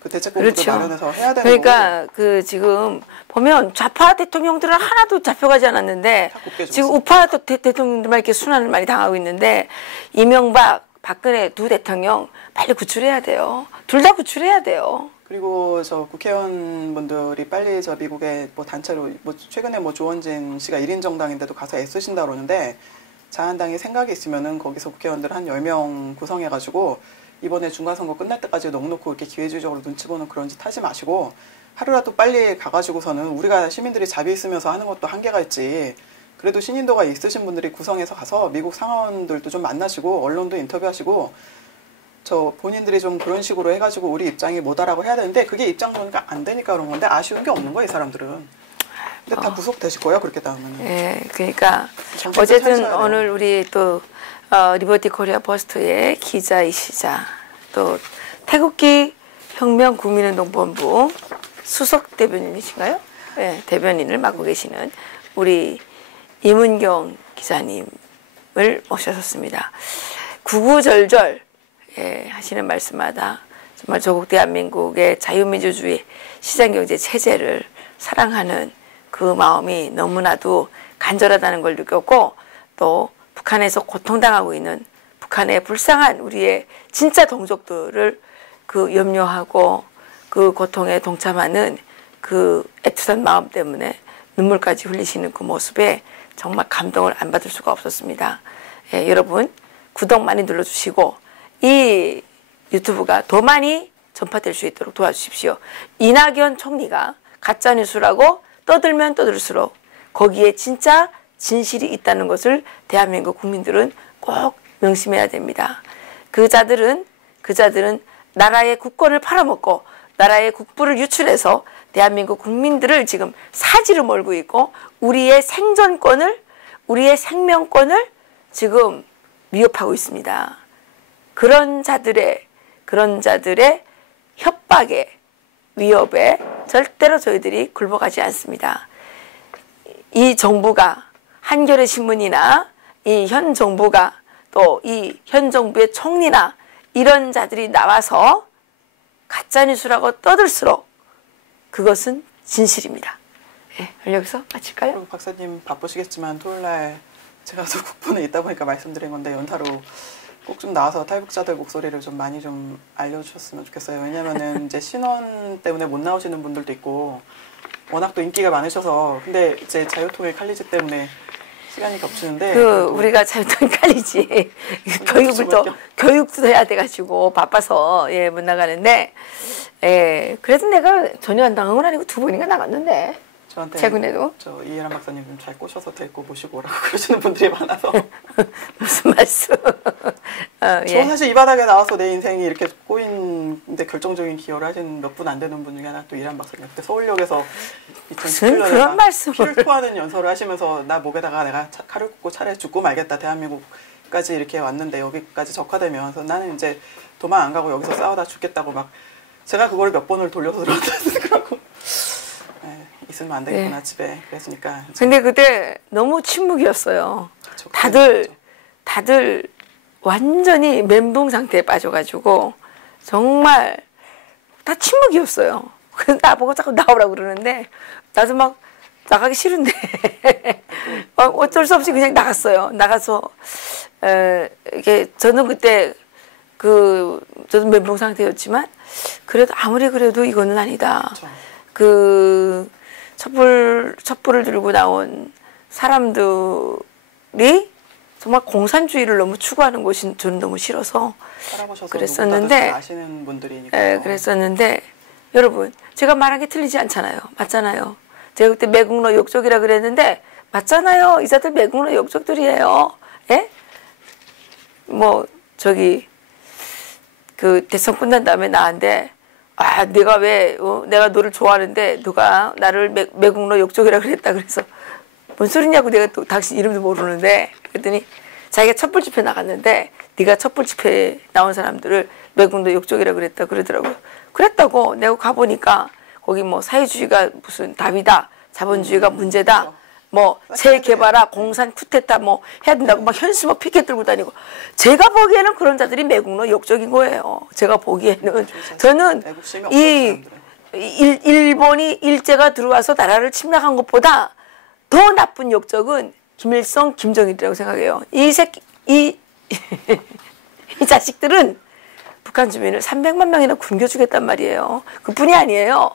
그 대책본부도 그렇죠. 마련해서 해야 되는 그러니까 거고. 그 지금 보면 좌파 대통령들은 하나도 잡혀가지 않았는데 지금 우파 대통령들만 이렇게 순환을 많이 당하고 있는데 이명박, 박근혜 두 대통령 빨리 구출해야 돼요. 둘 다 구출해야 돼요. 그리고 저 국회의원분들이 빨리 저 미국의 뭐 단체로 뭐 최근에 뭐 조원진 씨가 1인 정당인데도 가서 애쓰신다 그러는데 자한당이 생각이 있으면은 거기서 국회의원들 한 10명 구성해가지고 이번에 중간선거 끝날 때까지 넉넉히 이렇게 기회주의적으로 눈치 보는 그런 짓 하지 마시고 하루라도 빨리 가가지고서는 우리가 시민들이 자비 있으면서 하는 것도 한계가 있지. 그래도 신인도가 있으신 분들이 구성해서 가서 미국 상원들도 좀 만나시고 언론도 인터뷰하시고 저 본인들이 좀 그런 식으로 해가지고 우리 입장이 뭐다라고 해야 되는데 그게 입장 보니까 안 되니까 그런 건데 아쉬운 게 없는 거야 이 사람들은. 근데 다 구속되실 거예요 그렇게 나오면. 예, 그러니까 어쨌든 오늘 우리 또 리버티 코리아 포스트의 기자이시자 또 태극기 혁명 국민운동본부 수석 대변인이신가요? 네, 대변인을 맡고 계시는 우리 이문경 기자님을 모셨습니다. 구구절절 하시는 말씀마다 정말 조국 대한민국의 자유민주주의 시장경제 체제를 사랑하는 그 마음이 너무나도 간절하다는 걸 느꼈고, 또 북한에서 고통당하고 있는 북한의 불쌍한 우리의 진짜 동족들을 그 염려하고 그 고통에 동참하는 그 애틋한 마음 때문에 눈물까지 흘리시는 그 모습에 정말 감동을 안 받을 수가 없었습니다. 예, 여러분 구독 많이 눌러주시고 이 유튜브가 더 많이 전파될 수 있도록 도와주십시오. 이낙연 총리가 가짜뉴스라고 떠들면 떠들수록 거기에 진짜 진실이 있다는 것을 대한민국 국민들은 꼭 명심해야 됩니다. 그 자들은 나라의 국권을 팔아먹고 나라의 국부를 유출해서 대한민국 국민들을 지금 사지로 몰고 있고 우리의 생존권을, 우리의 생명권을 지금 위협하고 있습니다. 그런 자들의 협박에, 위협에 절대로 저희들이 굴복하지 않습니다. 이 정부가, 한겨레 신문이나 이 현 정부가, 또 이 현 정부의 총리나 이런 자들이 나와서 가짜뉴스라고 떠들수록 그것은 진실입니다. 네, 여기서 마칠까요? 그리고 박사님 바쁘시겠지만 토요일날 제가 또 국본에 있다 보니까 말씀드린 건데 연타로 꼭 좀 나와서 탈북자들 목소리를 좀 많이 좀 알려주셨으면 좋겠어요. 왜냐면은 이제 신원 때문에 못 나오시는 분들도 있고 워낙 또 인기가 많으셔서, 근데 이제 자유통일 칼리지 때문에 시간이 겹치는데 우리가 자유통일 칼리지 교육도 해야 돼가지고 바빠서 못 나가는데, 그래도 내가 전혀 안 당한 건 아니고 2번인가 나갔는데. 저한테 최근에도 저 이해란 박사님 좀 잘 꼬셔서 데리고 모시고 오라고 그러시는 분들이 많아서 무슨 말씀? 저 사실 이 바닥에 나와서 내 인생이 이렇게 꼬인데 결정적인 기여를 하신 몇 분 안 되는 분 중에 하나 또 이해란 박사님. 그때 서울역에서 2017년에 그런 말씀을 피를 토하는 연설을 하시면서 나 목에다가 내가 칼을 꽂고 차라리 죽고 말겠다, 대한민국까지 이렇게 왔는데 여기까지 적화되면서 나는 이제 도망 안 가고 여기서 싸우다 죽겠다고 막, 제가 그걸 몇 번을 돌려서 들었더라고. 있으면 안 되겠구나, 집에. 그랬으니까. 근데 그때 너무 침묵이었어요. 그렇죠. 다들 완전히 멘붕 상태에 빠져가지고 정말 다 침묵이었어요. 그래서 나보고 자꾸 나오라고 그러는데 나도 막 나가기 싫은데 어쩔 수 없이 그냥 나갔어요. 나가서 이게 저는 그때 저도 멘붕 상태였지만 그래도 아무리 그래도 이거는 아니다. 그렇죠. 촛불을 들고 나온 사람들이 정말 공산주의를 너무 추구하는 것이 저는 너무 싫어서 그랬었는데, 아시는 분들이니까. 그랬었는데 여러분 제가 말한 게 틀리지 않잖아요. 맞잖아요. 제가 그때 매국노 욕족이라 그랬는데 맞잖아요. 이 사람들 매국노 욕족들이에요. 예? 뭐 그 대선 끝난 다음에 나한테 내가 내가 너를 좋아하는데 누가 나를 매국노 욕족이라 그랬다. 그래서 뭔 소리냐고, 내가 또 당신 이름도 모르는데. 그랬더니 자기가 촛불 집회 나갔는데 네가 촛불 집회에 나온 사람들을 매국노 욕족이라 그랬다 그러더라고요. 그랬다고. 내가 가보니까 거기 뭐 사회주의가 무슨 답이다, 자본주의가 문제다, 뭐 재개발화, 공산 쿠데타 뭐 해야 된다고 막 현수 막 피켓 들고 다니고, 제가 보기에는 그런 자들이 매국노 욕적인 거예요. 제가 보기에는. 저는 일본이 일제가 들어와서 나라를 침략한 것보다 더 나쁜 욕적은 김일성, 김정일이라고 생각해요. 이 자식들은 북한 주민을 300만 명이나 굶겨주겠단 말이에요. 그뿐이 아니에요.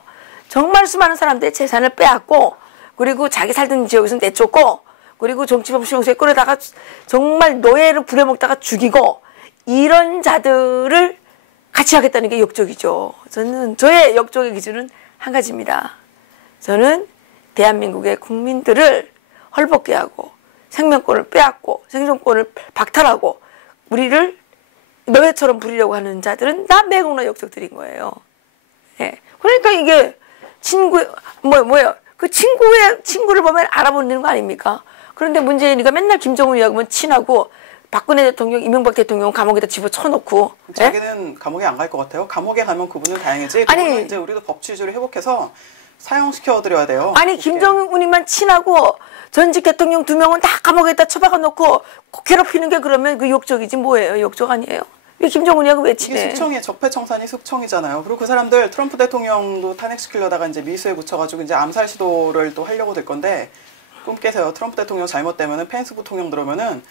정말 수많은 사람들의 재산을 빼앗고, 그리고 자기 살던 지역에서 내쫓고, 그리고 정치범 수용소에 끌어다가 정말 노예를 부려먹다가 죽이고, 이런 자들을 같이 하겠다는 게 역적이죠. 저의 역적의 기준은 한 가지입니다. 저는 대한민국의 국민들을 헐벗게 하고 생명권을 빼앗고 생존권을 박탈하고 우리를 노예처럼 부리려고 하는 자들은 다 매국노 역적들인 거예요. 예. 그러니까 이게 그 친구를 보면 알아보는 거 아닙니까? 그런데 문재인이가 맨날 김정은이하고는 친하고 박근혜 대통령, 이명박 대통령 감옥에다 집어쳐놓고. 자기는 감옥에 안 갈 것 같아요. 감옥에 가면 그분은 다행이지. 그분은 이제 우리도 법 취지를 회복해서 사형시켜드려야 돼요. 아니, 김정은이만 친하고 전직 대통령 2명은 다 감옥에다 처박아 놓고 괴롭히는 게 그러면 그 욕적이지 뭐예요? 욕적 아니에요? 왜 김정은이하고 왜 이게 친해? 숙청이 적폐청산이 숙청이잖아요. 그리고 그 사람들 트럼프 대통령도 탄핵시키려다가 이제 미수에 묻혀가지고 이제 암살 시도를 또 하려고 될 건데 꿈 깨세요. 트럼프 대통령 잘못되면은 펜스 부통령 들어오면은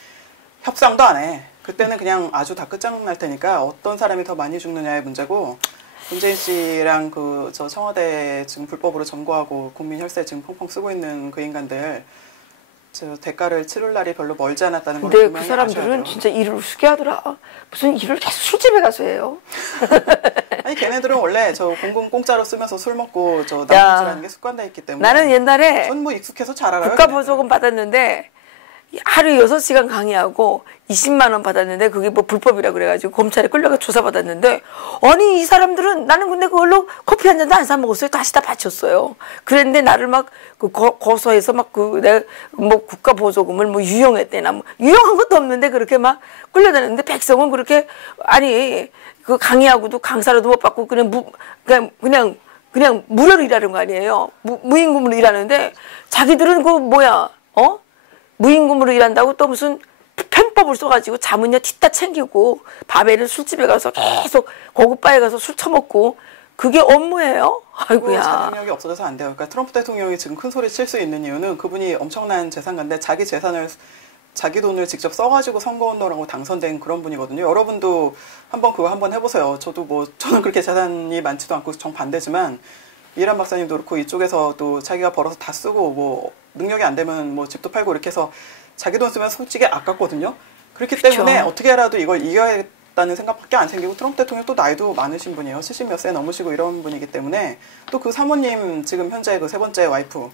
협상도 안 해. 그때는 그냥 아주 다 끝장날 테니까 어떤 사람이 더 많이 죽느냐의 문제고 문재인 씨랑 그 저 청와대 지금 불법으로 점거하고 국민 혈세 지금 펑펑 쓰고 있는 그 인간들 저 대가를 치를 날이 별로 멀지 않았다는 걸 근데 그 사람들은 진짜 일을 우습게 하더라. 무슨 일을 계속 술집에 가서 해요. 아니 걔네들은 원래 저 공공 공짜로 쓰면서 술 먹고 저 남짓하는 게 습관돼 있기 때문에 나는 옛날에 전 뭐 익숙해서 잘 알아요. 국가보조금 받았는데 하루 6시간 강의하고 20만 원 받았는데 그게 뭐 불법이라 그래가지고 검찰에 끌려가 조사받았는데 아니 이 사람들은 나는 근데 그걸로 커피 한 잔도 안 사 먹었어요. 다시 다 바쳤어요. 그랬는데 나를 막 그 고소해서 막 그 내가 뭐 국가보조금을 뭐 유용했대나 뭐 유용한 것도 없는데 그렇게 막 끌려다녔는데 백성은 그렇게 아니 그 강의하고도 강사로도 못 받고 그냥 무료로 일하는 거 아니에요. 무임금으로 일하는데 자기들은 그 뭐야 무임금으로 일한다고 또 무슨 편법을 써가지고 자문료 튀다 챙기고 밤에는 술집에 가서 계속 고급 바에 가서 술 처먹고 그게 업무예요? 아이고야. 자금력이 없어져서 안 돼요. 그러니까 트럼프 대통령이 지금 큰 소리 칠 수 있는 이유는 그분이 엄청난 재산가인데 자기 재산을 자기 돈을 직접 써가지고 선거운동하고 당선된 그런 분이거든요. 여러분도 한번 그거 한번 해보세요. 저는 그렇게 재산이 많지도 않고 정반대지만 이해란 박사님도 그렇고 이쪽에서 또 자기가 벌어서 다 쓰고 뭐 능력이 안 되면 뭐 집도 팔고 이렇게 해서 자기 돈 쓰면 솔직히 아깝거든요. 그렇기 때문에 어떻게 해라도 이걸 이겨야겠다는 생각밖에 안 생기고 트럼프 대통령 또 나이도 많으신 분이에요. 70몇 세 넘으시고 이런 분이기 때문에 또 그 사모님 지금 현재 그 세 번째 와이프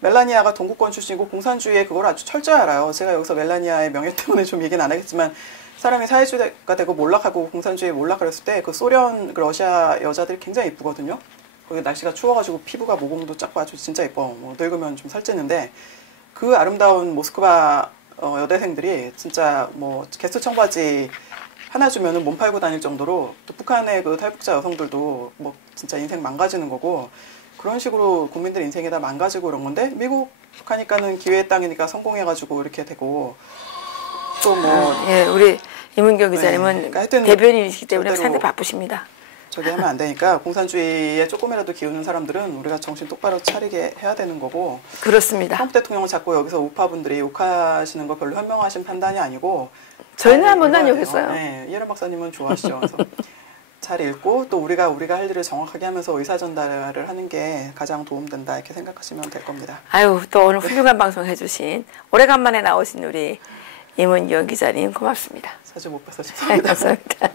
멜라니아가 동구권 출신이고 공산주의에 그걸 아주 철저히 알아요. 제가 여기서 멜라니아의 명예 때문에 좀 얘기는 안 하겠지만 사람이 사회주의가 되고 몰락하고 공산주의에 몰락을 했을 때 그 소련, 그 러시아 여자들이 굉장히 이쁘거든요. 거기 날씨가 추워가지고 피부가 모공도 작고 아주 진짜 예뻐. 뭐 늙으면 좀 살찌는데 그 아름다운 모스크바 여대생들이 진짜 뭐 개수 청바지 하나 주면은 몸 팔고 다닐 정도로 또 북한의 그 탈북자 여성들도 뭐 진짜 인생 망가지는 거고 그런 식으로 국민들 인생이 다 망가지고 그런 건데 미국 가니까는 기회의 땅이니까 성공해가지고 이렇게 되고 또 뭐 예, 우리 이문경 기자님은 그러니까 대변인이시기 때문에 상당히 바쁘십니다. 저기 하면 안 되니까 공산주의에 조금이라도 기우는 사람들은 우리가 정신 똑바로 차리게 해야 되는 거고 그렇습니다. 트럼프 대통령은 자꾸 여기서 우파분들이 욕하시는 거 별로 현명하신 판단이 아니고 저희는 한 번도 안 욕했어요. 네, 이해란 박사님은 좋아하시죠. 그래서 잘 읽고 또 우리가 할 일을 정확하게 하면서 의사 전달을 하는 게 가장 도움된다 이렇게 생각하시면 될 겁니다. 아유 또 오늘 훌륭한 방송 해주신 오래간만에 나오신 우리 이문경 기자님 고맙습니다. 자주 못 뵈서 죄송합니다. 감사합니다.